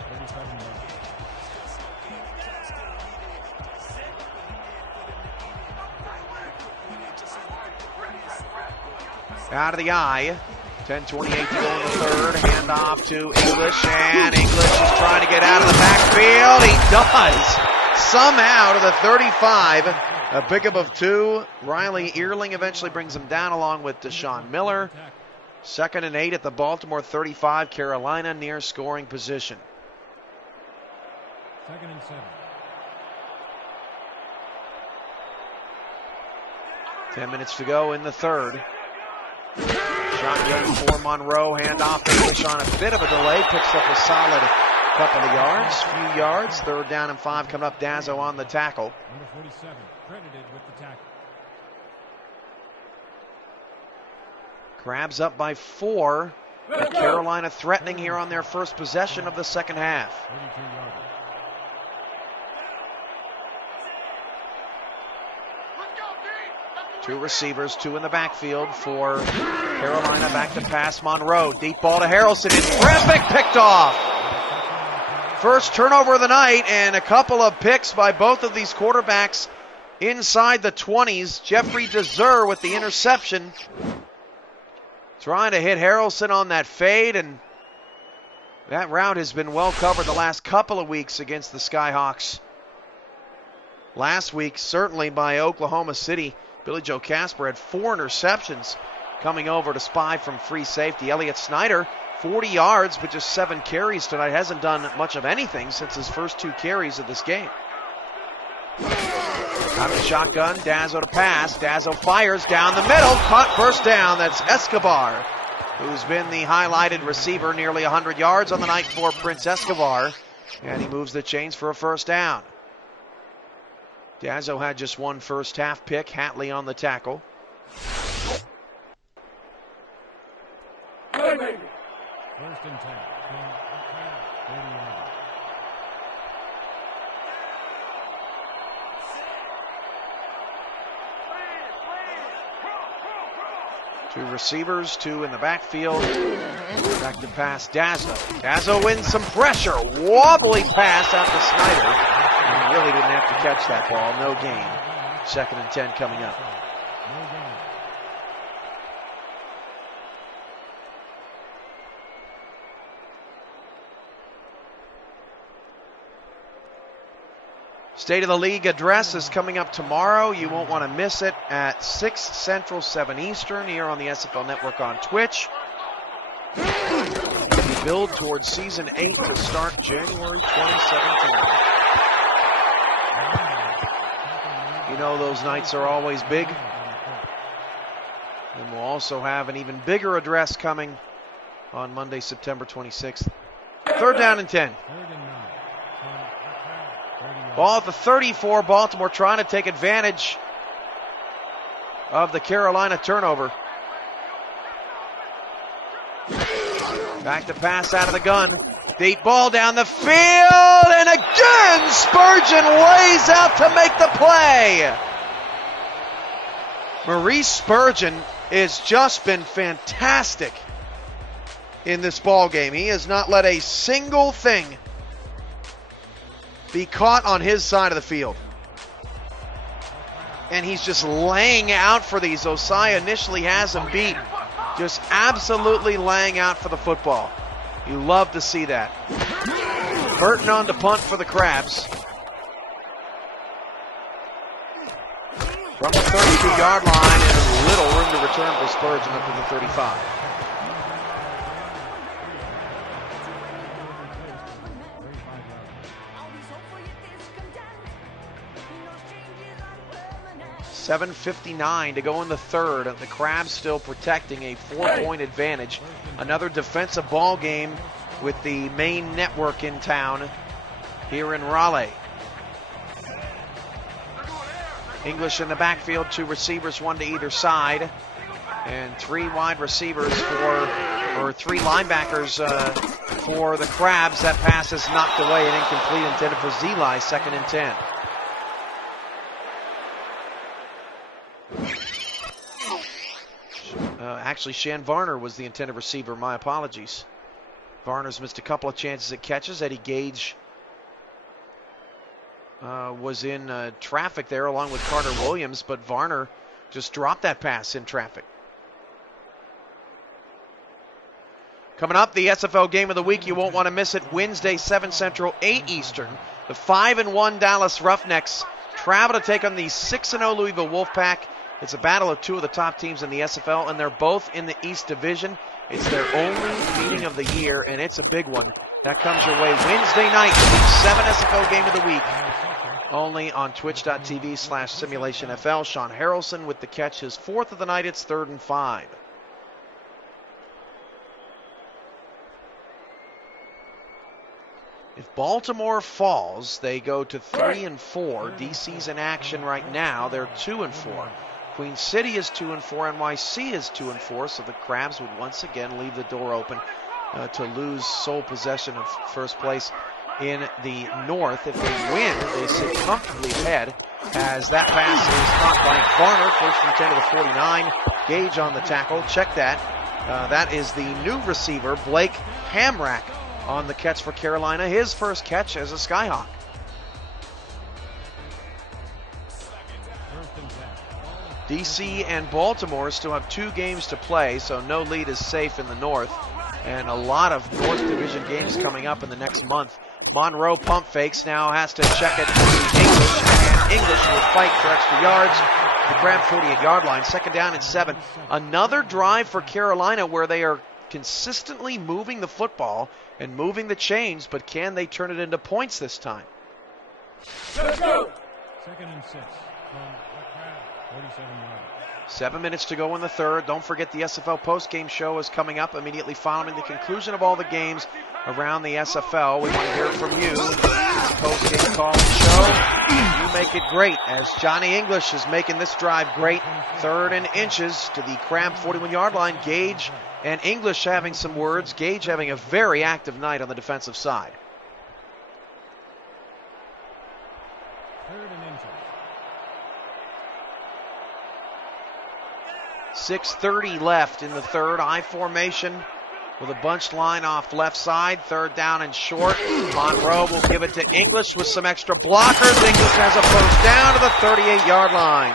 Out of the eye. 10:28 to go in the third. Hand off to English, and English is trying to get out of the backfield. He does. Somehow to the 35. A pickup of 2. Riley Earling eventually brings him down along with Deshaun Miller. 2nd and 8 at the Baltimore 35. Carolina near scoring position. 2nd and 7. 10 minutes to go in the third. Shotgun for Monroe. Hand off to English on a bit of a delay. Picks up a solid couple of yards. Few yards. 3rd down and 5 coming up. Dazzo on the tackle. Number 47, credited with the tackle. Crabs up by 4. Carolina threatening here on their first possession of the second half. 32-yarder. Two receivers, 2 in the backfield for Carolina. Back to pass Monroe. Deep ball to Harrelson. It's traffic picked off. First turnover of the night, and a couple of picks by both of these quarterbacks inside the 20s. Jeffrey Dezer with the interception. Trying to hit Harrelson on that fade, and that route has been well covered the last couple of weeks against the Skyhawks. Last week, certainly by Oklahoma City. Billy Joe Casper had 4 interceptions coming over to spy from free safety. Elliott Snyder, 40 yards, but just 7 carries tonight. Hasn't done much of anything since his first 2 carries of this game. Out of the shotgun, Dazzo to pass. Dazzo fires down the middle. Caught first down. That's Escobar, who's been the highlighted receiver. Nearly 100 yards on the night for Prince Escobar. And he moves the chains for a first down. Dazzo had just 1 first half pick. Hatley on the tackle. First and 10. 30-yarder. Two receivers, 2 in the backfield. Back to pass Dazzo. Dazzo wins some pressure. Wobbly pass out to Snyder. He really didn't have to catch that ball. No gain. 2nd and 10 coming up. State of the League address is coming up tomorrow. You won't want to miss it at 6 Central, 7 Eastern here on the SFL Network on Twitch. We build towards Season 8 to start January 2017. You know those nights are always big. And we'll also have an even bigger address coming on Monday, September 26th. 3rd down and 10. Ball at the 34. Baltimore trying to take advantage of the Carolina turnover. Back to pass out of the gun. Deep ball down the field. And again, Spurgeon ways out to make the play. Maurice Spurgeon has just been fantastic in this ball game. He has not let a single thing be caught on his side of the field. And he's just laying out for these. Osai initially has him beat. Just absolutely laying out for the football. You love to see that. Burton on the punt for the Crabs. From the 32-yard line, and little room to return for Spurgeon up to the 35. $7:59 to go in the third. The Crabs still protecting a 4-point advantage. Another defensive ball game with the main network in town here in Raleigh. English in the backfield, 2 receivers, 1 to either side, and 3 wide receivers or 3 linebackers for the Crabs. That pass is knocked away and incomplete, intended for Zeli, 2nd and 10. Actually, Shan Varner was the intended receiver. My apologies. Varner's missed a couple of chances at catches. Eddie Gage was in traffic there along with Carter Williams, but Varner just dropped that pass in traffic. Coming up, the SFL game of the week. You won't want to miss it. Wednesday, 7 Central, 8 Eastern. The 5-1 Dallas Roughnecks travel to take on the 6-0 Louisville Wolfpack. It's a battle of 2 of the top teams in the SFL, and they're both in the East Division. It's their only meeting of the year, and it's a big one. That comes your way Wednesday night, Week 7 SFL Game of the Week. Only on twitch.tv/simulationfl. Sean Harrelson with the catch, his 4th of the night. It's 3rd and 5. If Baltimore falls, they go to 3 and 4. DC's in action right now. They're 2 and 4. Queen City is 2 and 4. NYC is 2 and 4. So the Crabs would once again leave the door open to lose sole possession of first place in the North. If they win, they sit comfortably ahead as that pass is caught by Varner. 1st and 10 to the 49. Gage on the tackle. Check that. That is the new receiver, Blake Hamrack, on the catch for Carolina. His first catch as a Skyhawk. DC and Baltimore still have 2 games to play, so no lead is safe in the North. And a lot of North Division games coming up in the next month. Monroe pump fakes, now has to check it to English, and English will fight for extra yards. The Crab 48-yard line, 2nd down and 7. Another drive for Carolina where they are consistently moving the football and moving the chains, but can they turn it into points this time? Let's go! 2nd and 6 from the Crab, 47 yards. 7 minutes to go in the third. Don't forget the SFL postgame show is coming up immediately following the conclusion of all the games around the SFL. We want to hear from you. It's a postgame call and show. You make it great as Johnny English is making this drive great. 3rd and inches to the Crab 41-yard line. Gage and English having some words. Gage having a very active night on the defensive side. 3rd and inches. 6:30 left in the third. I formation with a bunched line off left side. 3rd down and short. Monroe will give it to English with some extra blockers. English has a first down to the 38-yard line.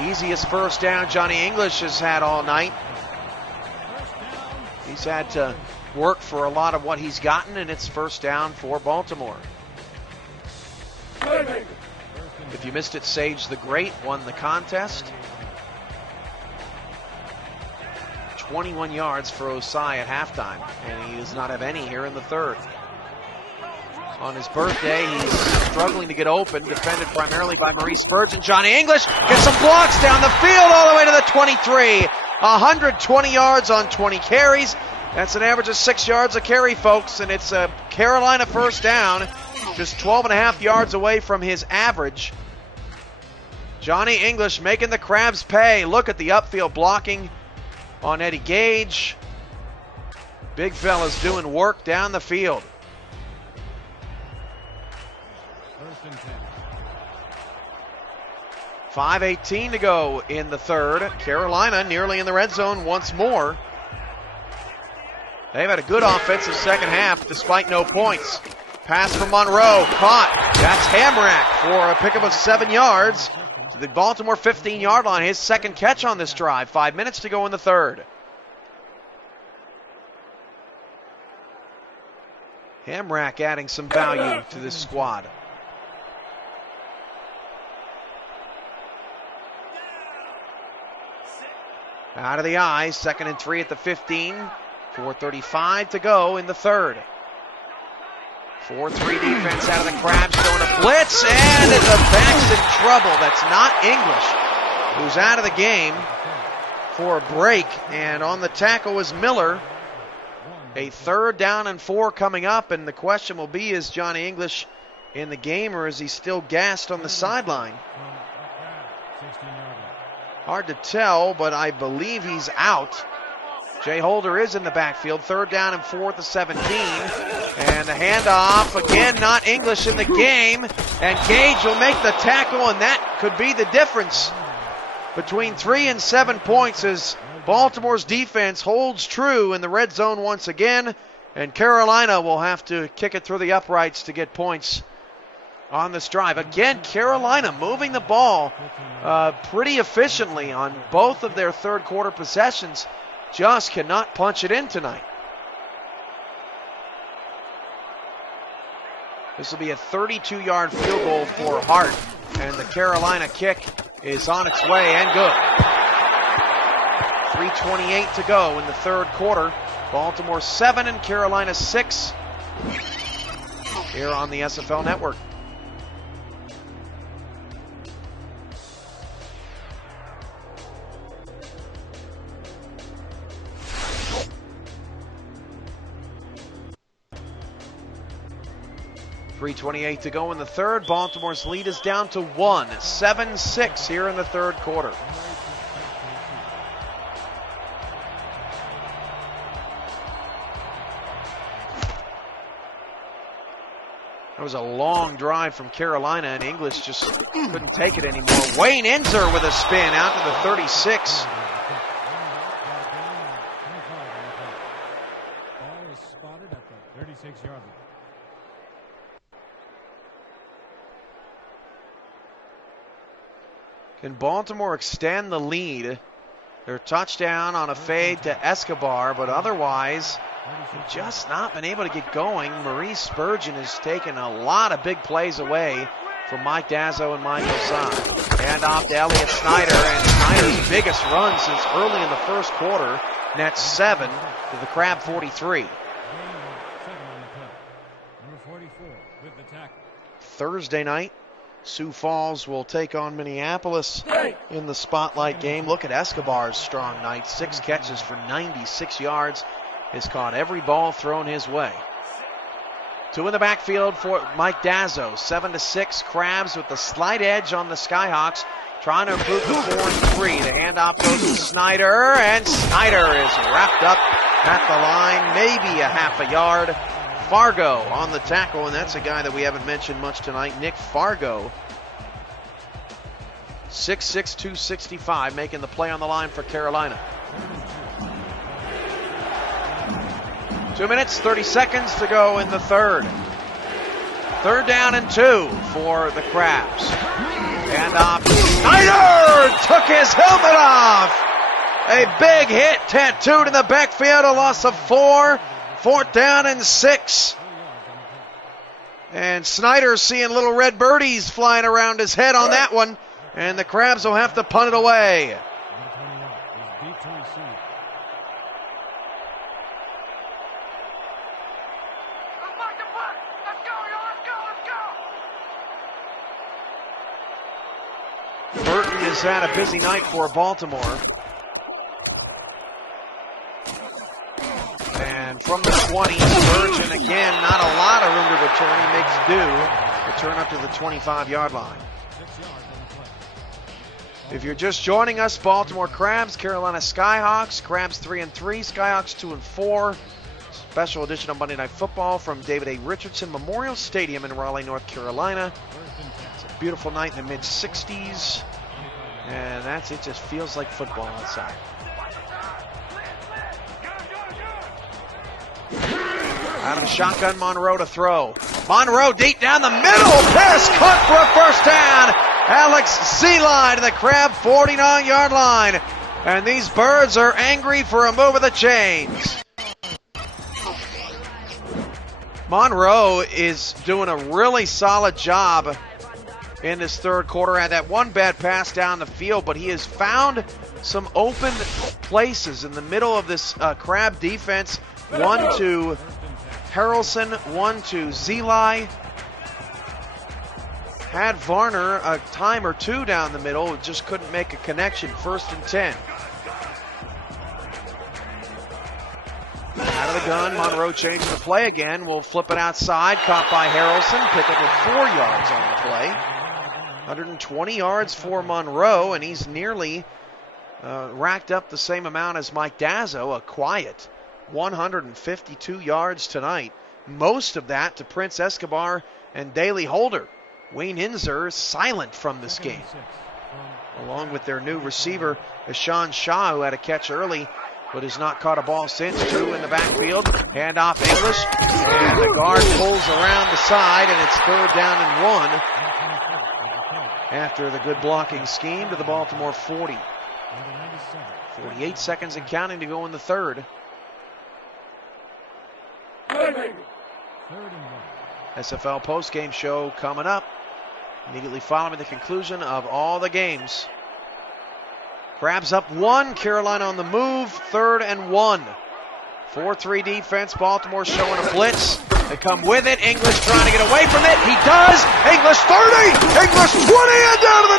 Easiest first down Johnny English has had all night. He's had to work for a lot of what he's gotten, and it's 1st down for Baltimore. If you missed it, Sage the Great won the contest. 21 yards for Osai at halftime, and he does not have any here in the third. on his birthday. He's struggling to get open, defended primarily by Maurice Spurgeon. Johnny English gets some blocks down the field all the way to the 23. 120 yards on 20 carries. That's an average of 6 yards a carry, folks, and it's a Carolina first down, just 12.5 yards away from his average. Johnny English making the Crabs pay. Look at the upfield blocking on Eddie Gage. Big fella's doing work down the field. 5:18 to go in the third. Carolina nearly in the red zone once more. They've had a good offensive second half despite no points. Pass from Monroe, caught. That's Hamrack for a pickup of 7 yards to the Baltimore 15-yard line. His second catch on this drive. 5 minutes to go in the third. Hamrack adding some value to this squad. Out of the eye, 2nd and 3 at the 15. 4:35 to go in the third. 4-3 defense out of the Crabs, showing a blitz, and the back's in trouble. That's not English, who's out of the game for a break, and on the tackle is Miller. A 3rd down and 4 coming up, and the question will be, is Johnny English in the game, or is he still gassed on the sideline? Hard to tell, but I believe he's out. Jay Holder is in the backfield. 3rd down and 4 at the 17. And the handoff, again, not English in the game. And Gage will make the tackle, and that could be the difference between 3 and 7 points as Baltimore's defense holds true in the red zone once again. And Carolina will have to kick it through the uprights to get points on this drive. Again, Carolina moving the ball pretty efficiently on both of their third quarter possessions. Just cannot punch it in tonight. This will be a 32-yard field goal for Hart, and the Carolina kick is on its way and good. 3:28 to go in the third quarter. Baltimore 7 and Carolina 6 here on the SFL Network. .328 to go in the third. Baltimore's lead is down to 1. 7-6 here in the third quarter. That was a long drive from Carolina, and English just couldn't take it anymore. Wayne Enzer with a spin out to the 36. Ball is spotted at the 36-yard line. Can Baltimore extend the lead? Their touchdown on a fade to Escobar, but otherwise, just not been able to get going. Maurice Spurgeon has taken a lot of big plays away from Mike Dazzo and Mike Osai. Hand off to Elliott Snyder, and Snyder's biggest run since early in the first quarter. Nets 7 to the Crab 43. Thursday night, Sioux Falls will take on Minneapolis in the spotlight game. Look at Escobar's strong night. 6 catches for 96 yards. Has caught every ball thrown his way. 2 in the backfield for Mike Dazzo. 7-6 Crabs with the slight edge on the Skyhawks. Trying to improve to 4-3. The handoff goes to Snyder, and Snyder is wrapped up at the line, maybe a half a yard. Fargo on the tackle, and that's a guy that we haven't mentioned much tonight, Nick Fargo. 6'6", 265, making the play on the line for Carolina. 2 minutes, 30 seconds to go in the third. 3rd down and 2 for the Crabs. And off, Snyder took his helmet off. A big hit, tattooed in the backfield, a loss of 4. 4th down and 6. And Snyder seeing little red birdies flying around his head on that one. And the Crabs will have to punt it away. Let's go, y'all. has had a busy night for Baltimore. And from the 20, Spurgeon again, not a lot of room to return. He makes do. Return up to the 25-yard line. If you're just joining us, Baltimore Crabs, Carolina Skyhawks. Crabs 3-3, Skyhawks 2-4. Special edition of Monday Night Football from David A. Richardson Memorial Stadium in Raleigh, North Carolina. It's a beautiful night in the mid-60s. And that's it. Just feels like football outside. Out of the shotgun, Monroe to throw. Monroe deep down the middle. Pass cut for a first down. Alex Zeli to the Crab 49-yard line. And these birds are angry for a move of the chains. Monroe is doing a really solid job in this third quarter. Had that one bad pass down the field, but he has found some open places in the middle of this Crab defense. One to Harrelson, one to Zeli. Had Varner a time or two down the middle, just couldn't make a connection. 1st and 10. Out of the gun, Monroe changing the play again. Will flip it outside, caught by Harrelson. Pick up with 4 yards on the play. 120 yards for Monroe, and he's nearly racked up the same amount as Mike Dazzo, a quiet 152 yards tonight. Most of that to Prince Escobar and Daley Holder. Wayne Inzer silent from this game, along with their new receiver, Ashawn Shaw, who had a catch early, but has not caught a ball since. 2 in the backfield. Handoff English, and the guard pulls around the side, and it's 3rd down and 1 after the good blocking scheme to the Baltimore 40. 48 seconds and counting to go in the third. SFL postgame show coming up immediately following the conclusion of all the games. Crabs up 1, Carolina on the move, 3rd and 1. 4-3 defense, Baltimore showing a blitz. They come with it, English trying to get away from it. He does! English 30! English 20 and down to the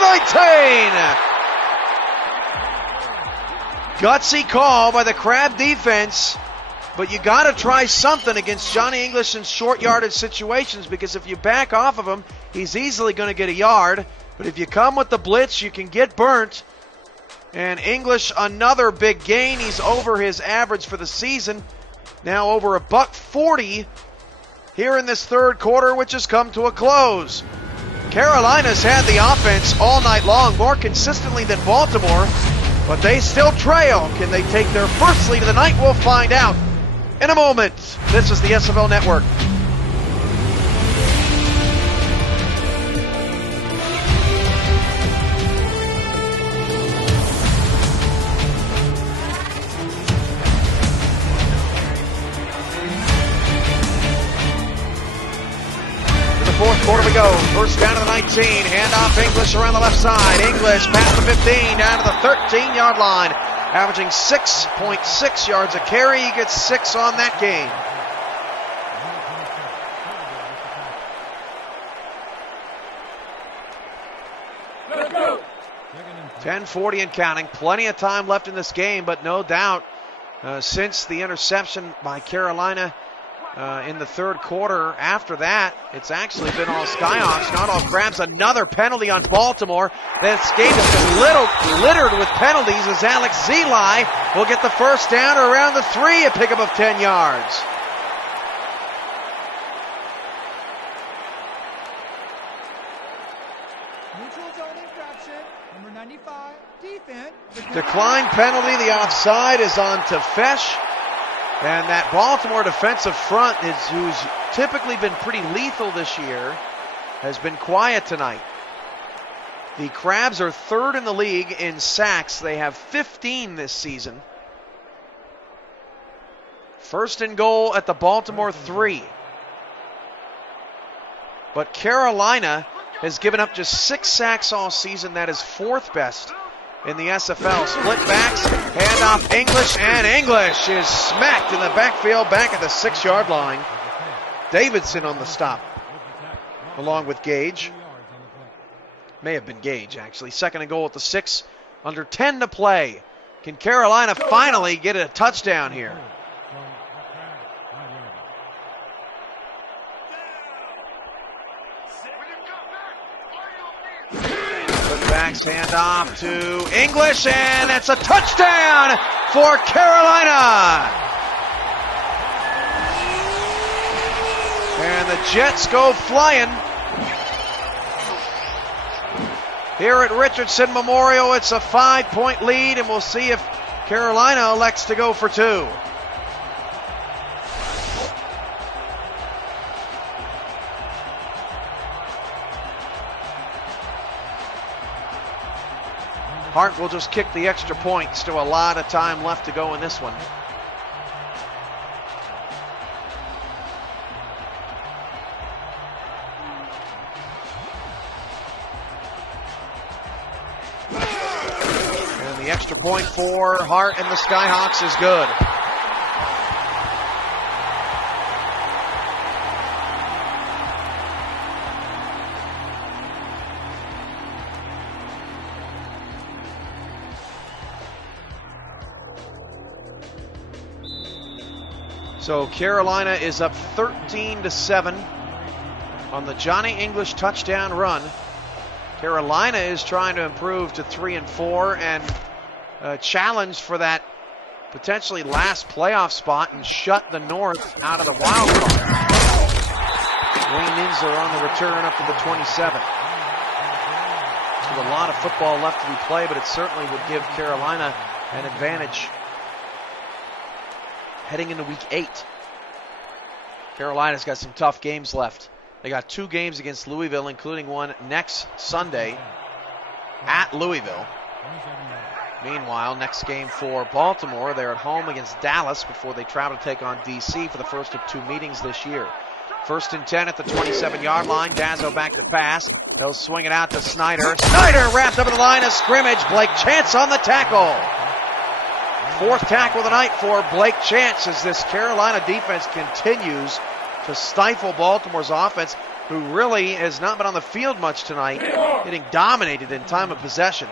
19! Gutsy call by the Crab defense. But you got to try something against Johnny English in short yardage situations, because if you back off of him, he's easily going to get a yard. But if you come with the blitz, you can get burnt. And English, another big gain. He's over his average for the season. Now over $140 here in this third quarter, which has come to a close. Carolina's had the offense all night long, more consistently than Baltimore, but they still trail. Can they take their first lead of the night? We'll find out in a moment. This is the SFL Network. To the fourth quarter we go. First down to the 19. Handoff English around the left side. English past the 15 down to the 13-yard line. Averaging 6.6 yards a carry. He gets 6 on that game. Let's go. 10:40 and counting. Plenty of time left in this game, but no doubt since the interception by Carolina in the third quarter, after that, it's actually been all Skyhawks, not all Crabs. Another penalty on Baltimore. This game has been littered with penalties as Alex Zeli will get the first down around the 3, a pickup of 10 yards. Neutral zone infraction, number 95, defense. Decline penalty. The offside is on Tefesh. And that Baltimore defensive front, who's typically been pretty lethal this year, has been quiet tonight. The Crabs are 3rd in the league in sacks. They have 15 this season. First and goal at the Baltimore 3. But Carolina has given up just 6 sacks all season. That is 4th best in the SFL. Split backs, handoff English, and English is smacked in the backfield back at the 6-yard line. Davidson on the stop, along with Gage. May have been Gage, actually. 2nd and goal at the 6. Under 10 to play. Can Carolina finally get a touchdown here? Putbacks hand off to English, and it's a touchdown for Carolina. And the Jets go flying. Here at Richardson Memorial, it's a 5-point lead, and we'll see if Carolina elects to go for 2. Hart will just kick the extra point. Still a lot of time left to go in this one. And the extra point for Hart and the Skyhawks is good. So Carolina is up 13-7 on the Johnny English touchdown run. Carolina is trying to improve to 3-4 and challenge for that potentially last playoff spot and shut the North out of the wild card. Wayne Ninzer on the return up to the 27. So a lot of football left to be played, but it certainly would give Carolina an advantage heading into week 8. Carolina's got some tough games left. They got 2 games against Louisville, including one next Sunday at Louisville. Meanwhile, next game for Baltimore, they're at home against Dallas before they travel to take on DC for the first of 2 meetings this year. 1st and 10 at the 27-yard line. Dazzo back to pass. He'll swing it out to Snyder. Snyder wrapped up in the line of scrimmage. Blake Chance on the tackle. 4th tackle of the night for Blake Chance as this Carolina defense continues to stifle Baltimore's offense, who really has not been on the field much tonight, getting dominated in time of possession.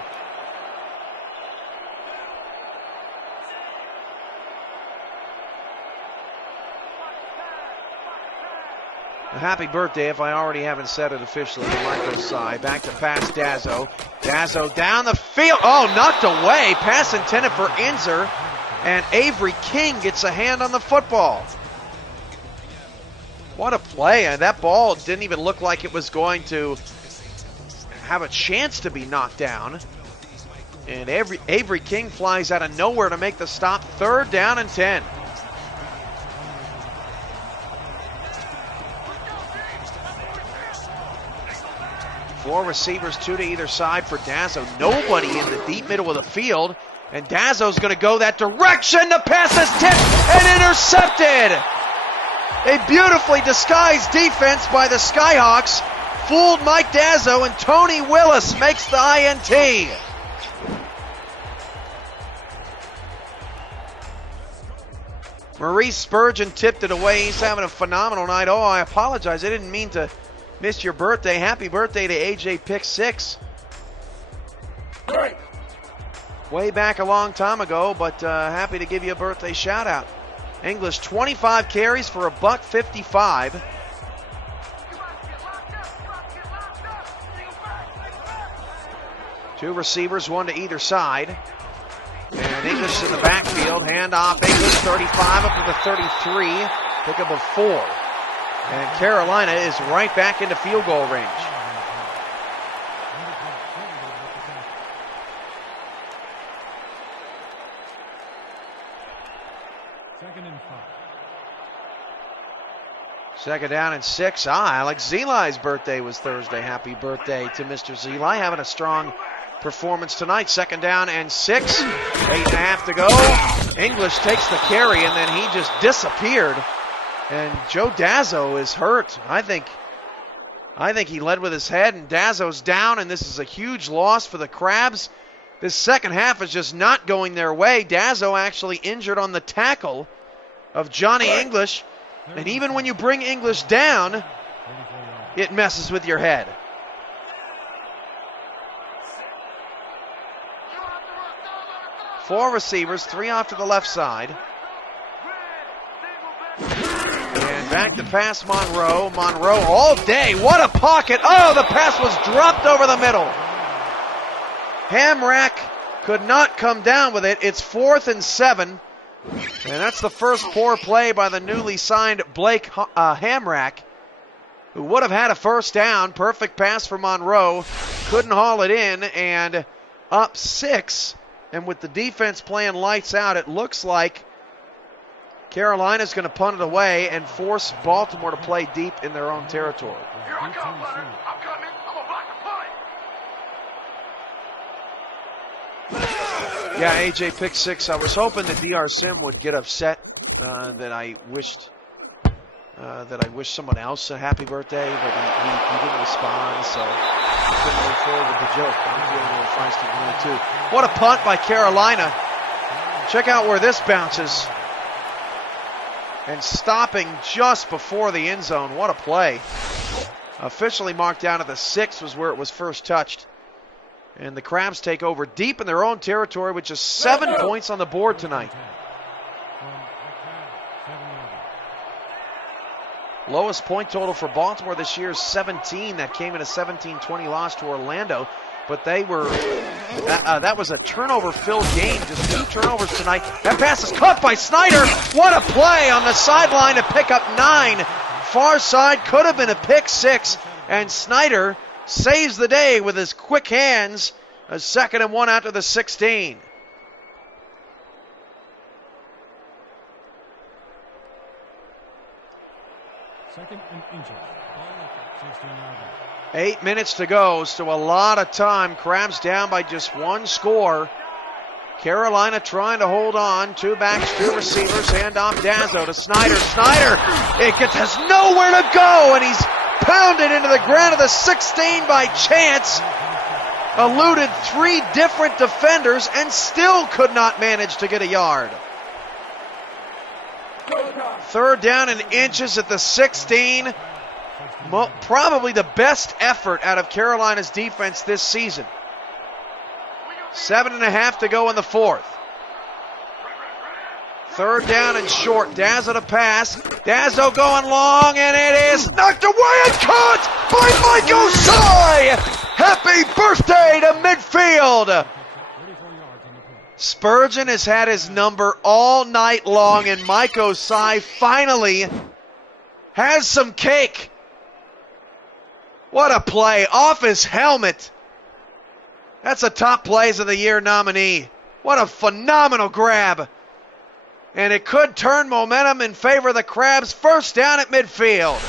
A happy birthday, if I already haven't said it officially, to Michael Sy. Back to pass Dazzo. Dazzo down the field. Oh, knocked away. Pass intended for Inzer. And Avery King gets a hand on the football. What a play. And that ball didn't even look like it was going to have a chance to be knocked down. And Avery King flies out of nowhere to make the stop. 3rd down and 10. Four receivers, 2 to either side for Dazzo. Nobody in the deep middle of the field. And Dazzo's going to go that direction. The pass is tipped and intercepted. A beautifully disguised defense by the Skyhawks fooled Mike Dazzo, and Tony Willis makes the INT. Maurice Spurgeon tipped it away. He's having a phenomenal night. Oh, I apologize. I didn't mean to miss your birthday. Happy birthday to AJ Pick 6. Way back a long time ago, but happy to give you a birthday shout out. English 25 carries for $155. Two receivers, 1 to either side. And English in the backfield. Handoff English, 35 up to the 33. Pickup of 4. And Carolina is right back into field goal range. Second down and 6. Alex Zeli's birthday was Thursday. Happy birthday to Mr. Zeli. Having a strong performance tonight. 2nd down and 6. 8.5 to go. English takes the carry, and then he just disappeared. And Joe Dazzo is hurt. I think he led with his head, and Dazzo's down, and this is a huge loss for the Crabs. This second half is just not going their way. Dazzo actually injured on the tackle of Johnny English. And even when you bring English down, it messes with your head. 4 receivers, 3 off to the left side. And back to pass Monroe. Monroe all day. What a pocket. Oh, the pass was dropped over the middle. Hamrack could not come down with it. It's 4th and 7. And that's the first poor play by the newly signed Blake Hamrack, who would have had a first down. Perfect pass for Monroe. Couldn't haul it in, and up 6. And with the defense playing lights out, it looks like Carolina's going to punt it away and force Baltimore to play deep in their own territory. Here I come, Leonard. I'm coming. I'm going to block the punt. Yeah, AJ pick 6. I was hoping that DR Sim would get upset that I wished someone else a happy birthday, but he didn't respond, so I couldn't move forward with the joke. I'm feeling a little feisty tonight too. What a punt by Carolina. Check out where this bounces. And stopping just before the end zone. What a play. Officially marked down at the 6 was where it was first touched. And the Crabs take over deep in their own territory with just 7 points on the board tonight. Lowest point total for Baltimore this year is 17. That came in a 17-20 loss to Orlando. But they were, that was a turnover-filled game. Just 2 turnovers tonight. That pass is caught by Snyder. What a play on the sideline to pick up 9. Far side could have been a pick 6. And Snyder saves the day with his quick hands. A 2nd and 1 after the 16. Second and inches. Ball at 16-yard line. 8 minutes to go, so a lot of time. Crabs down by just 1 score. Carolina trying to hold on. 2 backs, 2 receivers. Hand off Dazzo to Snyder. Snyder, has nowhere to go, and he's pounded into the ground of the 16 by chance. Eluded 3 different defenders and still could not manage to get a yard. 3rd down and inches at the 16. Probably the best effort out of Carolina's defense this season. 7.5 to go in the 4th. 3rd down and short. Dazzo to pass. Dazzo going long, and it is knocked away and caught by Mike Osai. Happy birthday to midfield. Spurgeon has had his number all night long, and Mike Osai finally has some cake. What a play. Off his helmet. That's a top plays of the year nominee. What a phenomenal grab. And it could turn momentum in favor of the Crabs. First down at midfield.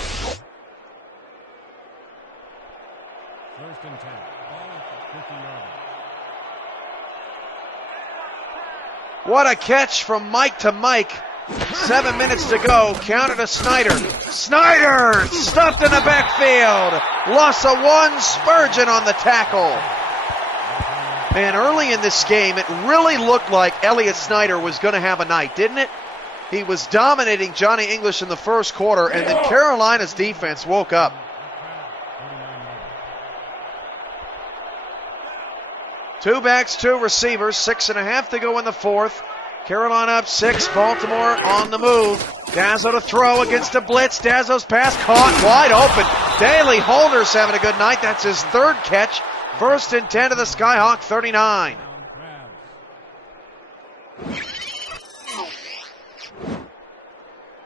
1st and 10. Ball at the 50-yard line. What a catch from Mike to Mike. 7 minutes to go. Counter to Snyder. Snyder stuffed in the backfield. Loss of 1. Spurgeon on the tackle. Man, early in this game, it really looked like Elliott Snyder was going to have a night, didn't it? He was dominating Johnny English in the first quarter, and then Carolina's defense woke up. 2 backs, 2 receivers, 6.5 to go in the 4th. Carolina up 6, Baltimore on the move. Dazzo to throw against a blitz. Dazzo's pass caught wide open. Daly Holder's having a good night. That's his 3rd catch. 1st and 10 to the Skyhawk 39.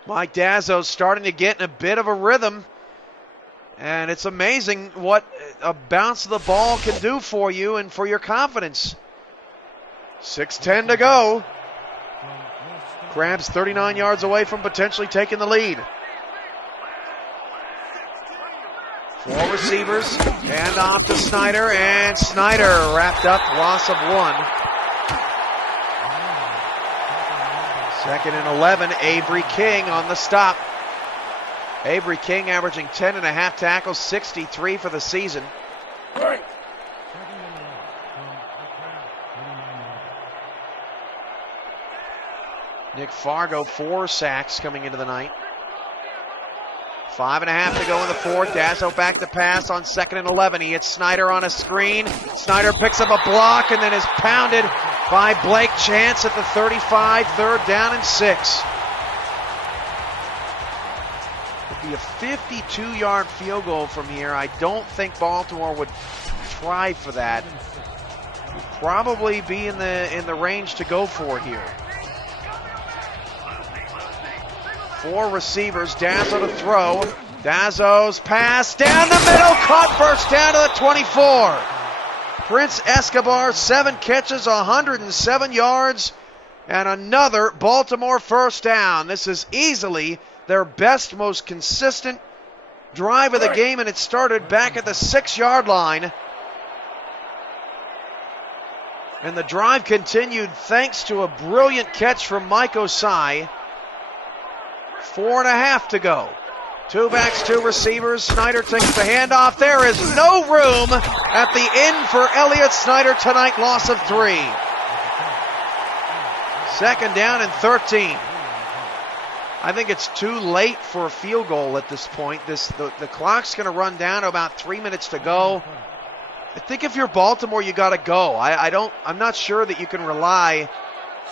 Mike Dazzo's starting to get in a bit of a rhythm. And it's amazing what a bounce of the ball can do for you and for your confidence. 6:10 to go. Crabs 39 yards away from potentially taking the lead. 4 receivers, hand off to Snyder, and Snyder wrapped up, loss of 1. 2nd and 11, Avery King on the stop. Avery King averaging 10.5 tackles, 63 for the season. Nick Fargo, 4 sacks coming into the night. 5.5 to go in the fourth. Dazo back to pass on 2nd and 11. He hits Snyder on a screen. Snyder picks up a block and then is pounded by Blake Chance at the 35, 3rd down and 6. It'd be a 52-yard field goal from here. I don't think Baltimore would try for that. Would probably be in the range to go for it here. 4 receivers, Dazo to throw. Dazo's pass down the middle, caught first down to the 24. Prince Escobar, 7 catches, 107 yards, and another Baltimore first down. This is easily their best, most consistent drive of the game, and it started back at the 6-yard line. And the drive continued thanks to a brilliant catch from Mike Osai. 4.5 to go. 2 backs, 2 receivers. Snyder takes the handoff. There is no room at the end for Elliott Snyder tonight. Loss of 3. 2nd down and 13. I think it's too late for a field goal at this point. The clock's going to run down to about 3 minutes to go. I think if you're Baltimore, you got to go. I'm not sure that you can rely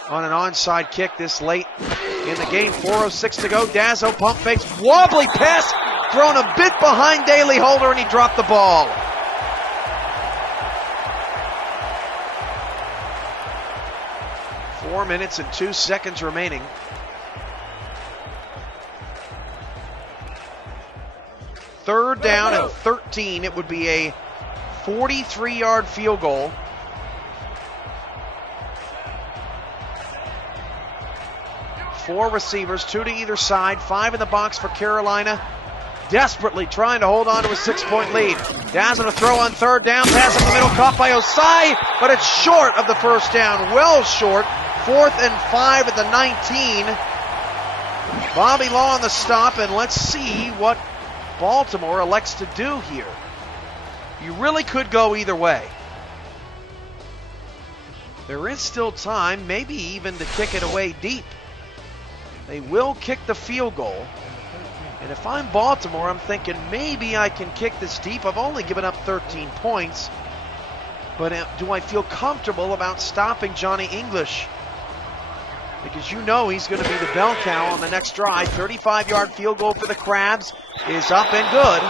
on an onside kick this late in the game. 4:06 to go. Dazo pump fakes, wobbly pass, thrown a bit behind Daly Holder, and he dropped the ball. Four minutes and 2 seconds remaining. Third down and 13. It would be a 43-yard field goal. Four receivers, 2 to either side, 5 in the box for Carolina. Desperately trying to hold on to a 6-point lead. Dazo to throw on 3rd down, pass in the middle, caught by Osai, but it's short of the first down, well short. 4th and 5 at the 19. Bobby Law on the stop, and let's see what Baltimore elects to do here. You really could go either way. There is still time, maybe even to kick it away deep. They will kick the field goal. And if I'm Baltimore, I'm thinking maybe I can kick this deep. I've only given up 13 points. But do I feel comfortable about stopping Johnny English? Because you know he's going to be the bell cow on the next drive. 35-yard field goal for the Crabs is up and good.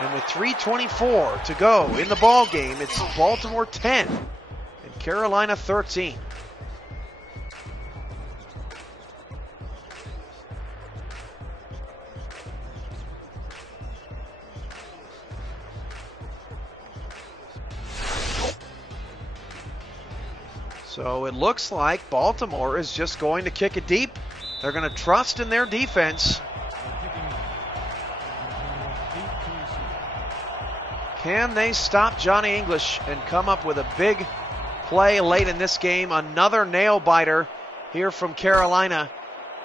And with 3:24 to go in the ball game, it's Baltimore 10 and Carolina 13. So it looks like Baltimore is just going to kick it deep. They're going to trust in their defense. Can they stop Johnny English and come up with a big play late in this game? Another nail biter here from Carolina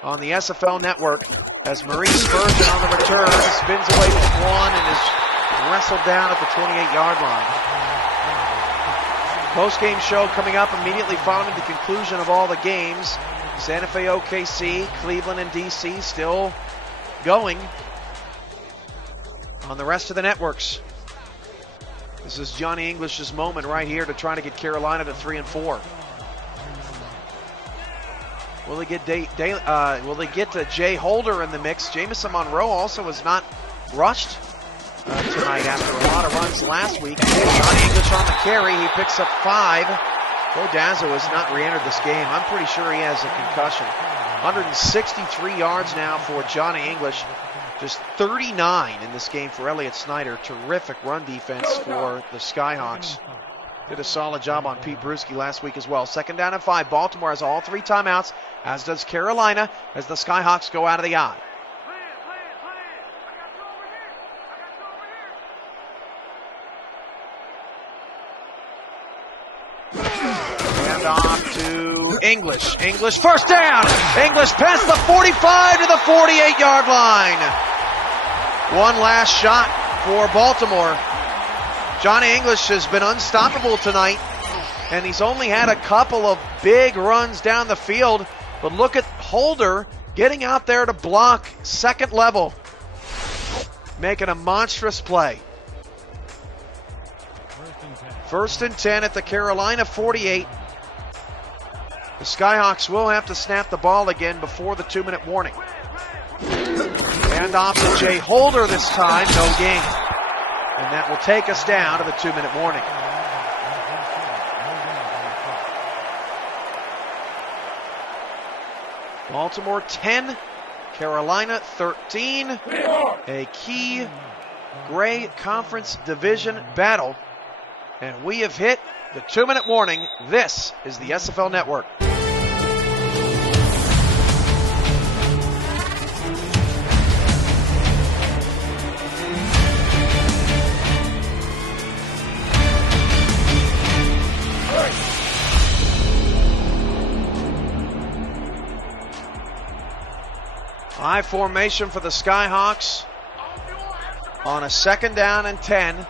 on the SFL network as Maurice Spurgeon on the return spins away from one and is wrestled down at the 28-yard line. Post-game show coming up immediately following the conclusion of all the games. Santa Fe, OKC, Cleveland, and DC still going on the rest of the networks. This is Johnny English's moment right here to try to get Carolina to 3-4. Will they get Jay Holder in the mix? Jamison Monroe also was not rushed tonight after a lot of runs last week. Johnny English on the carry. He picks up 5. Bo Dazo has not re-entered this game. I'm pretty sure he has a concussion. 163 yards now for Johnny English. Just 39 in this game for Elliott Snyder. Terrific run defense for the Skyhawks. Did a solid job on Pete Bruschi last week as well. 2nd down and 5. Baltimore has all 3 timeouts, as does Carolina, as the Skyhawks go out of the eye. Off to English. English first down. English past the 45 to the 48-yard line. One last shot for Baltimore. Johnny English has been unstoppable tonight, and he's only had a couple of big runs down the field. But look at Holder getting out there to block second level, making a monstrous play. First and 10 at the Carolina 48. The Skyhawks will have to snap the ball again before the 2-minute warning. And off to Jay Holder this time, no gain. And that will take us down to the 2-minute warning. Baltimore 10, Carolina 13. A key Gray Conference Division battle. And we have hit the 2-minute warning. This is the SFL Network. I formation for the Skyhawks on a 2nd down and 10.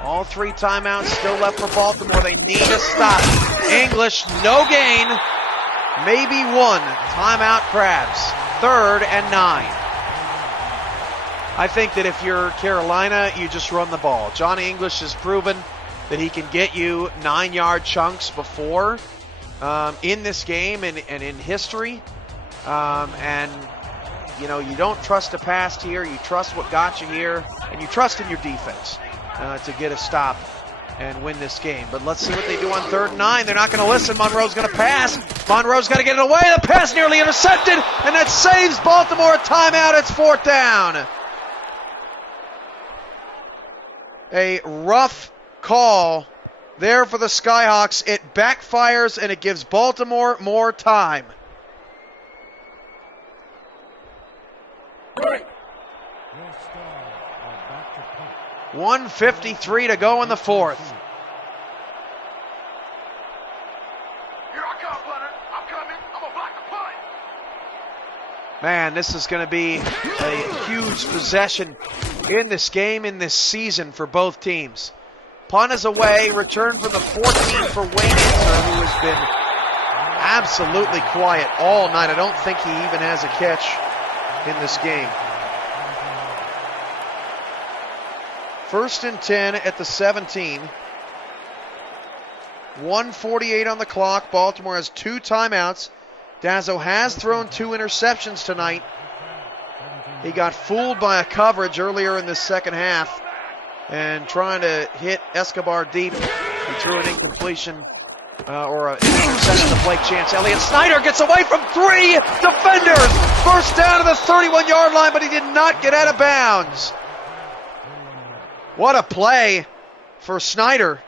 All 3 timeouts still left for Baltimore. They need a stop. English, no gain. Maybe 1. Timeout Crabs. 3rd and 9. I think that if you're Carolina, you just run the ball. Johnny English has proven that he can get you 9-yard chunks before in this game and in history. And you know, you don't trust a pass here. You trust what got you here, and you trust in your defense to get a stop and win this game. But let's see what they do on 3rd and 9. They're not going to listen. Monroe's going to pass. Monroe's got to get it away. The pass nearly intercepted, and that saves Baltimore a timeout. It's 4th down. A rough call there for the Skyhawks. It backfires, and it gives Baltimore more time. 1:53 to go in the 4th. Here I come, Leonard. I'm coming. I'm going to block the punt. Man, this is going to be a huge possession in this game, in this season for both teams. Punt is away, return from the 14 for Wayne Inser, who has been absolutely quiet all night. I don't think he even has a catch in this game. 1st and 10 at the 17. 1:48 on the clock. Baltimore has 2 timeouts. Dazzo has thrown 2 interceptions tonight. He got fooled by a coverage earlier in the second half and trying to hit Escobar deep. He threw an incompletion or an interception to Blake Chance. Elliott Snyder gets away from 3 defenders. First down to the 31-yard line, but he did not get out of bounds. What a play for Snyder.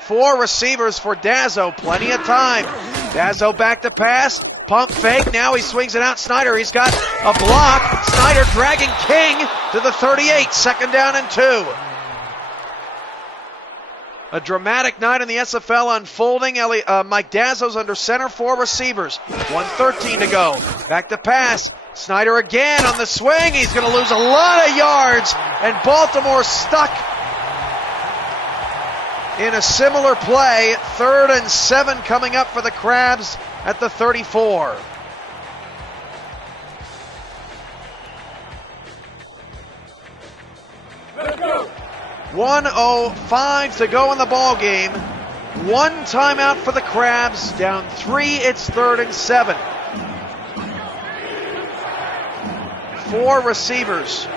4 receivers for Dazzo. Plenty of time. Dazzo back to pass. Pump fake. Now he swings it out. Snyder, he's got a block. Snyder dragging King to the 38. 2nd down and 2. A dramatic night in the SFL unfolding. Mike Dazzo's under center, 4 receivers. 1:13 to go. Back to pass. Snyder again on the swing. He's going to lose a lot of yards. And Baltimore stuck in a similar play. 3rd and 7 coming up for the Crabs at the 34. Let's go. 1:05 to go in the ball game. 1 timeout for the Crabs. Down 3, it's 3rd and 7. 4 receivers.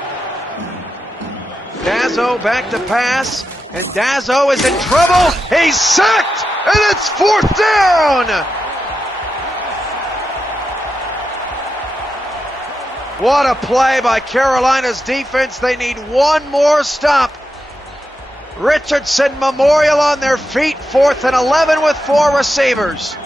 Dazzo back to pass, and Dazzo is in trouble. He's sacked, and it's 4th down. What a play by Carolina's defense. They need 1 more stop. Richardson Memorial on their feet. 4th and 11 with 4 receivers.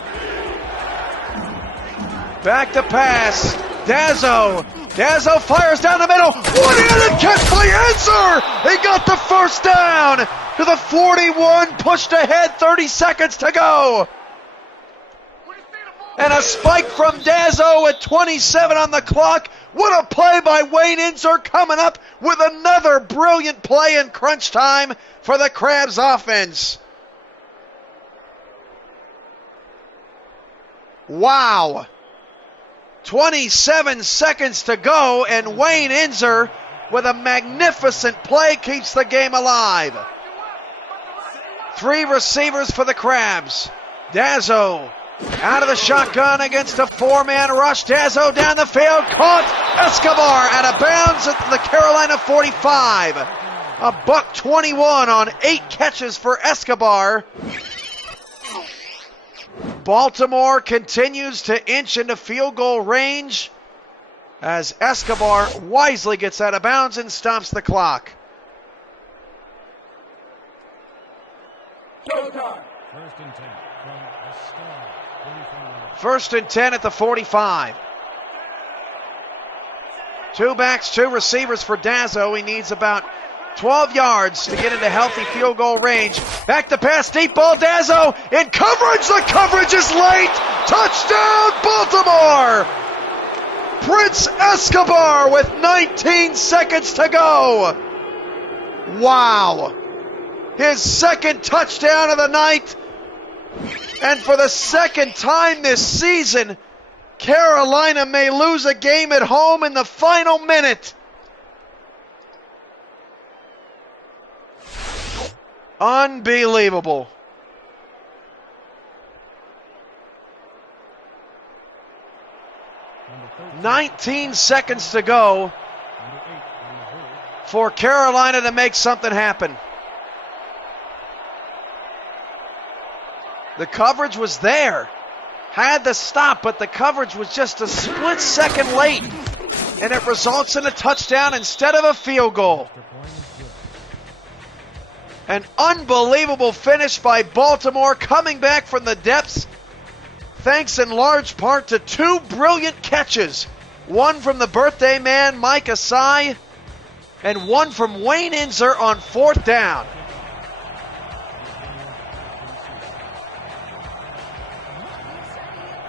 Back to pass. Dazzo. Dazzo fires down the middle. One-handed catch by Inser. He got the first down to the 41. Pushed ahead. 30 seconds to go. And a spike from Dazzo at 27 on the clock. What a play by Wayne Inser, coming up with another brilliant play in crunch time for the Crabs offense. Wow. 27 seconds to go, and Wayne Inzer with a magnificent play keeps the game alive. 3 receivers for the Crabs. Dazzo out of the shotgun against a 4-man rush. Dazzo down the field, caught. Escobar out of bounds at the Carolina 45. A $121 on 8 catches for Escobar. Baltimore continues to inch into field goal range as Escobar wisely gets out of bounds and stops the clock. First and 10 at the 45. 2 backs, 2 receivers for Dazzo. He needs about 12 yards to get into healthy field goal range. Back to pass, deep ball, Dazzo in coverage. The coverage is late. Touchdown, Baltimore. Prince Escobar with 19 seconds to go. Wow. His second touchdown of the night. And for the second time this season, Carolina may lose a game at home in the final minute. Unbelievable. "19 seconds to go for Carolina to make something happen." The coverage was there. Had the stop, but the coverage was just a split second late. And it results in a touchdown instead of a field goal. An unbelievable finish by Baltimore, coming back from the depths, thanks in large part to 2 brilliant catches. One from the birthday man, Mike Asai, and one from Wayne Inzer on 4th down.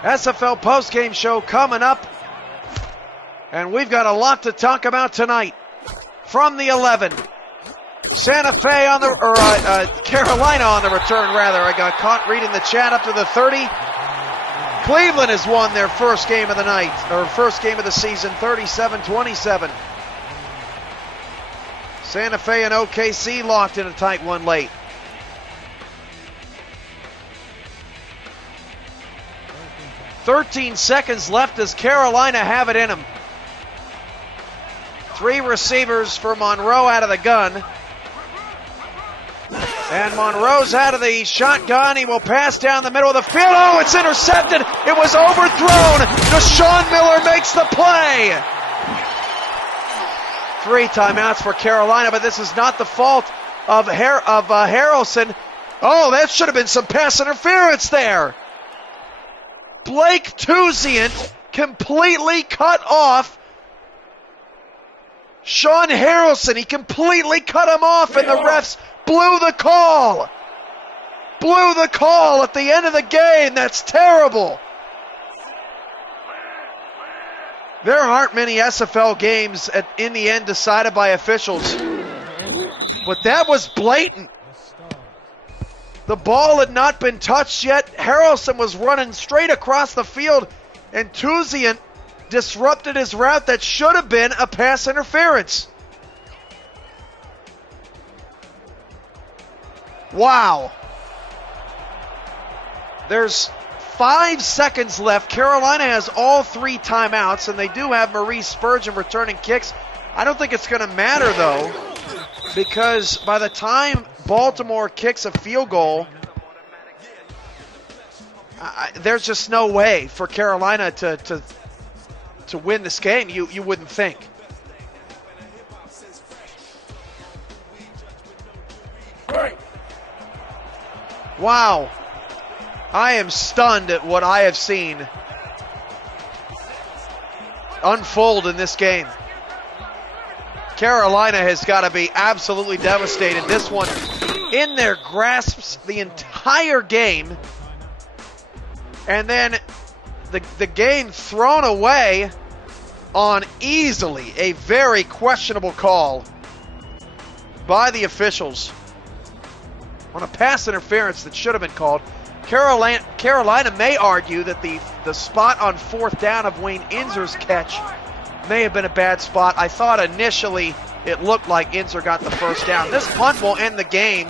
SFL postgame show coming up, and we've got a lot to talk about tonight. From the 11, Santa Fe on the, Carolina on the return, rather. I got caught reading the chat. Up to the 30. Cleveland has won their first game of the night, or first game of the season, 37-27. Santa Fe and OKC locked in a tight one late. 13 seconds left as Carolina have it in them. 3 receivers for Monroe out of the gun. And Monroe's out of the shotgun. He will pass down the middle of the field. Oh, it's intercepted. It was overthrown. Deshaun Miller makes the play. 3 timeouts for Carolina, but this is not the fault of Harrelson. Oh, that should have been some pass interference there. Blake Tuziant completely cut off Sean Harrelson. He completely cut him off, and the refs blew the call. Blew the call at the end of the game. That's terrible. There aren't many SFL games in the end decided by officials, but that was blatant. The ball had not been touched yet. Harrelson was running straight across the field, and Tuziant disrupted his route that should have been a pass interference. Wow. There's 5 seconds left. Carolina has all 3 timeouts, and they do have Maurice Spurgeon returning kicks. I don't think it's going to matter, though, because by the time Baltimore kicks a field goal, there's just no way for Carolina to win this game, you wouldn't think. Wow. I am stunned at what I have seen unfold in this game. Carolina has got to be absolutely devastated. This one in their grasps the entire game, and then the game thrown away on easily a very questionable call by the officials on a pass interference that should have been called. Carolina may argue that the spot on fourth down of Wayne Inzer's catch may have been a bad spot. I thought initially it looked like Inzer got the first down. This punt will end the game,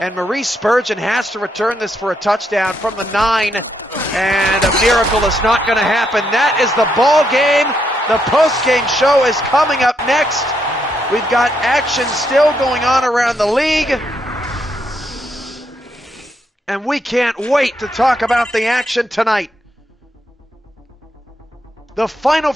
and Maurice Spurgeon has to return this for a touchdown from the 9, and a miracle is not going to happen. That is the ball game. The post-game show is coming up next. We've got action still going on around the league, and we can't wait to talk about the action tonight. The final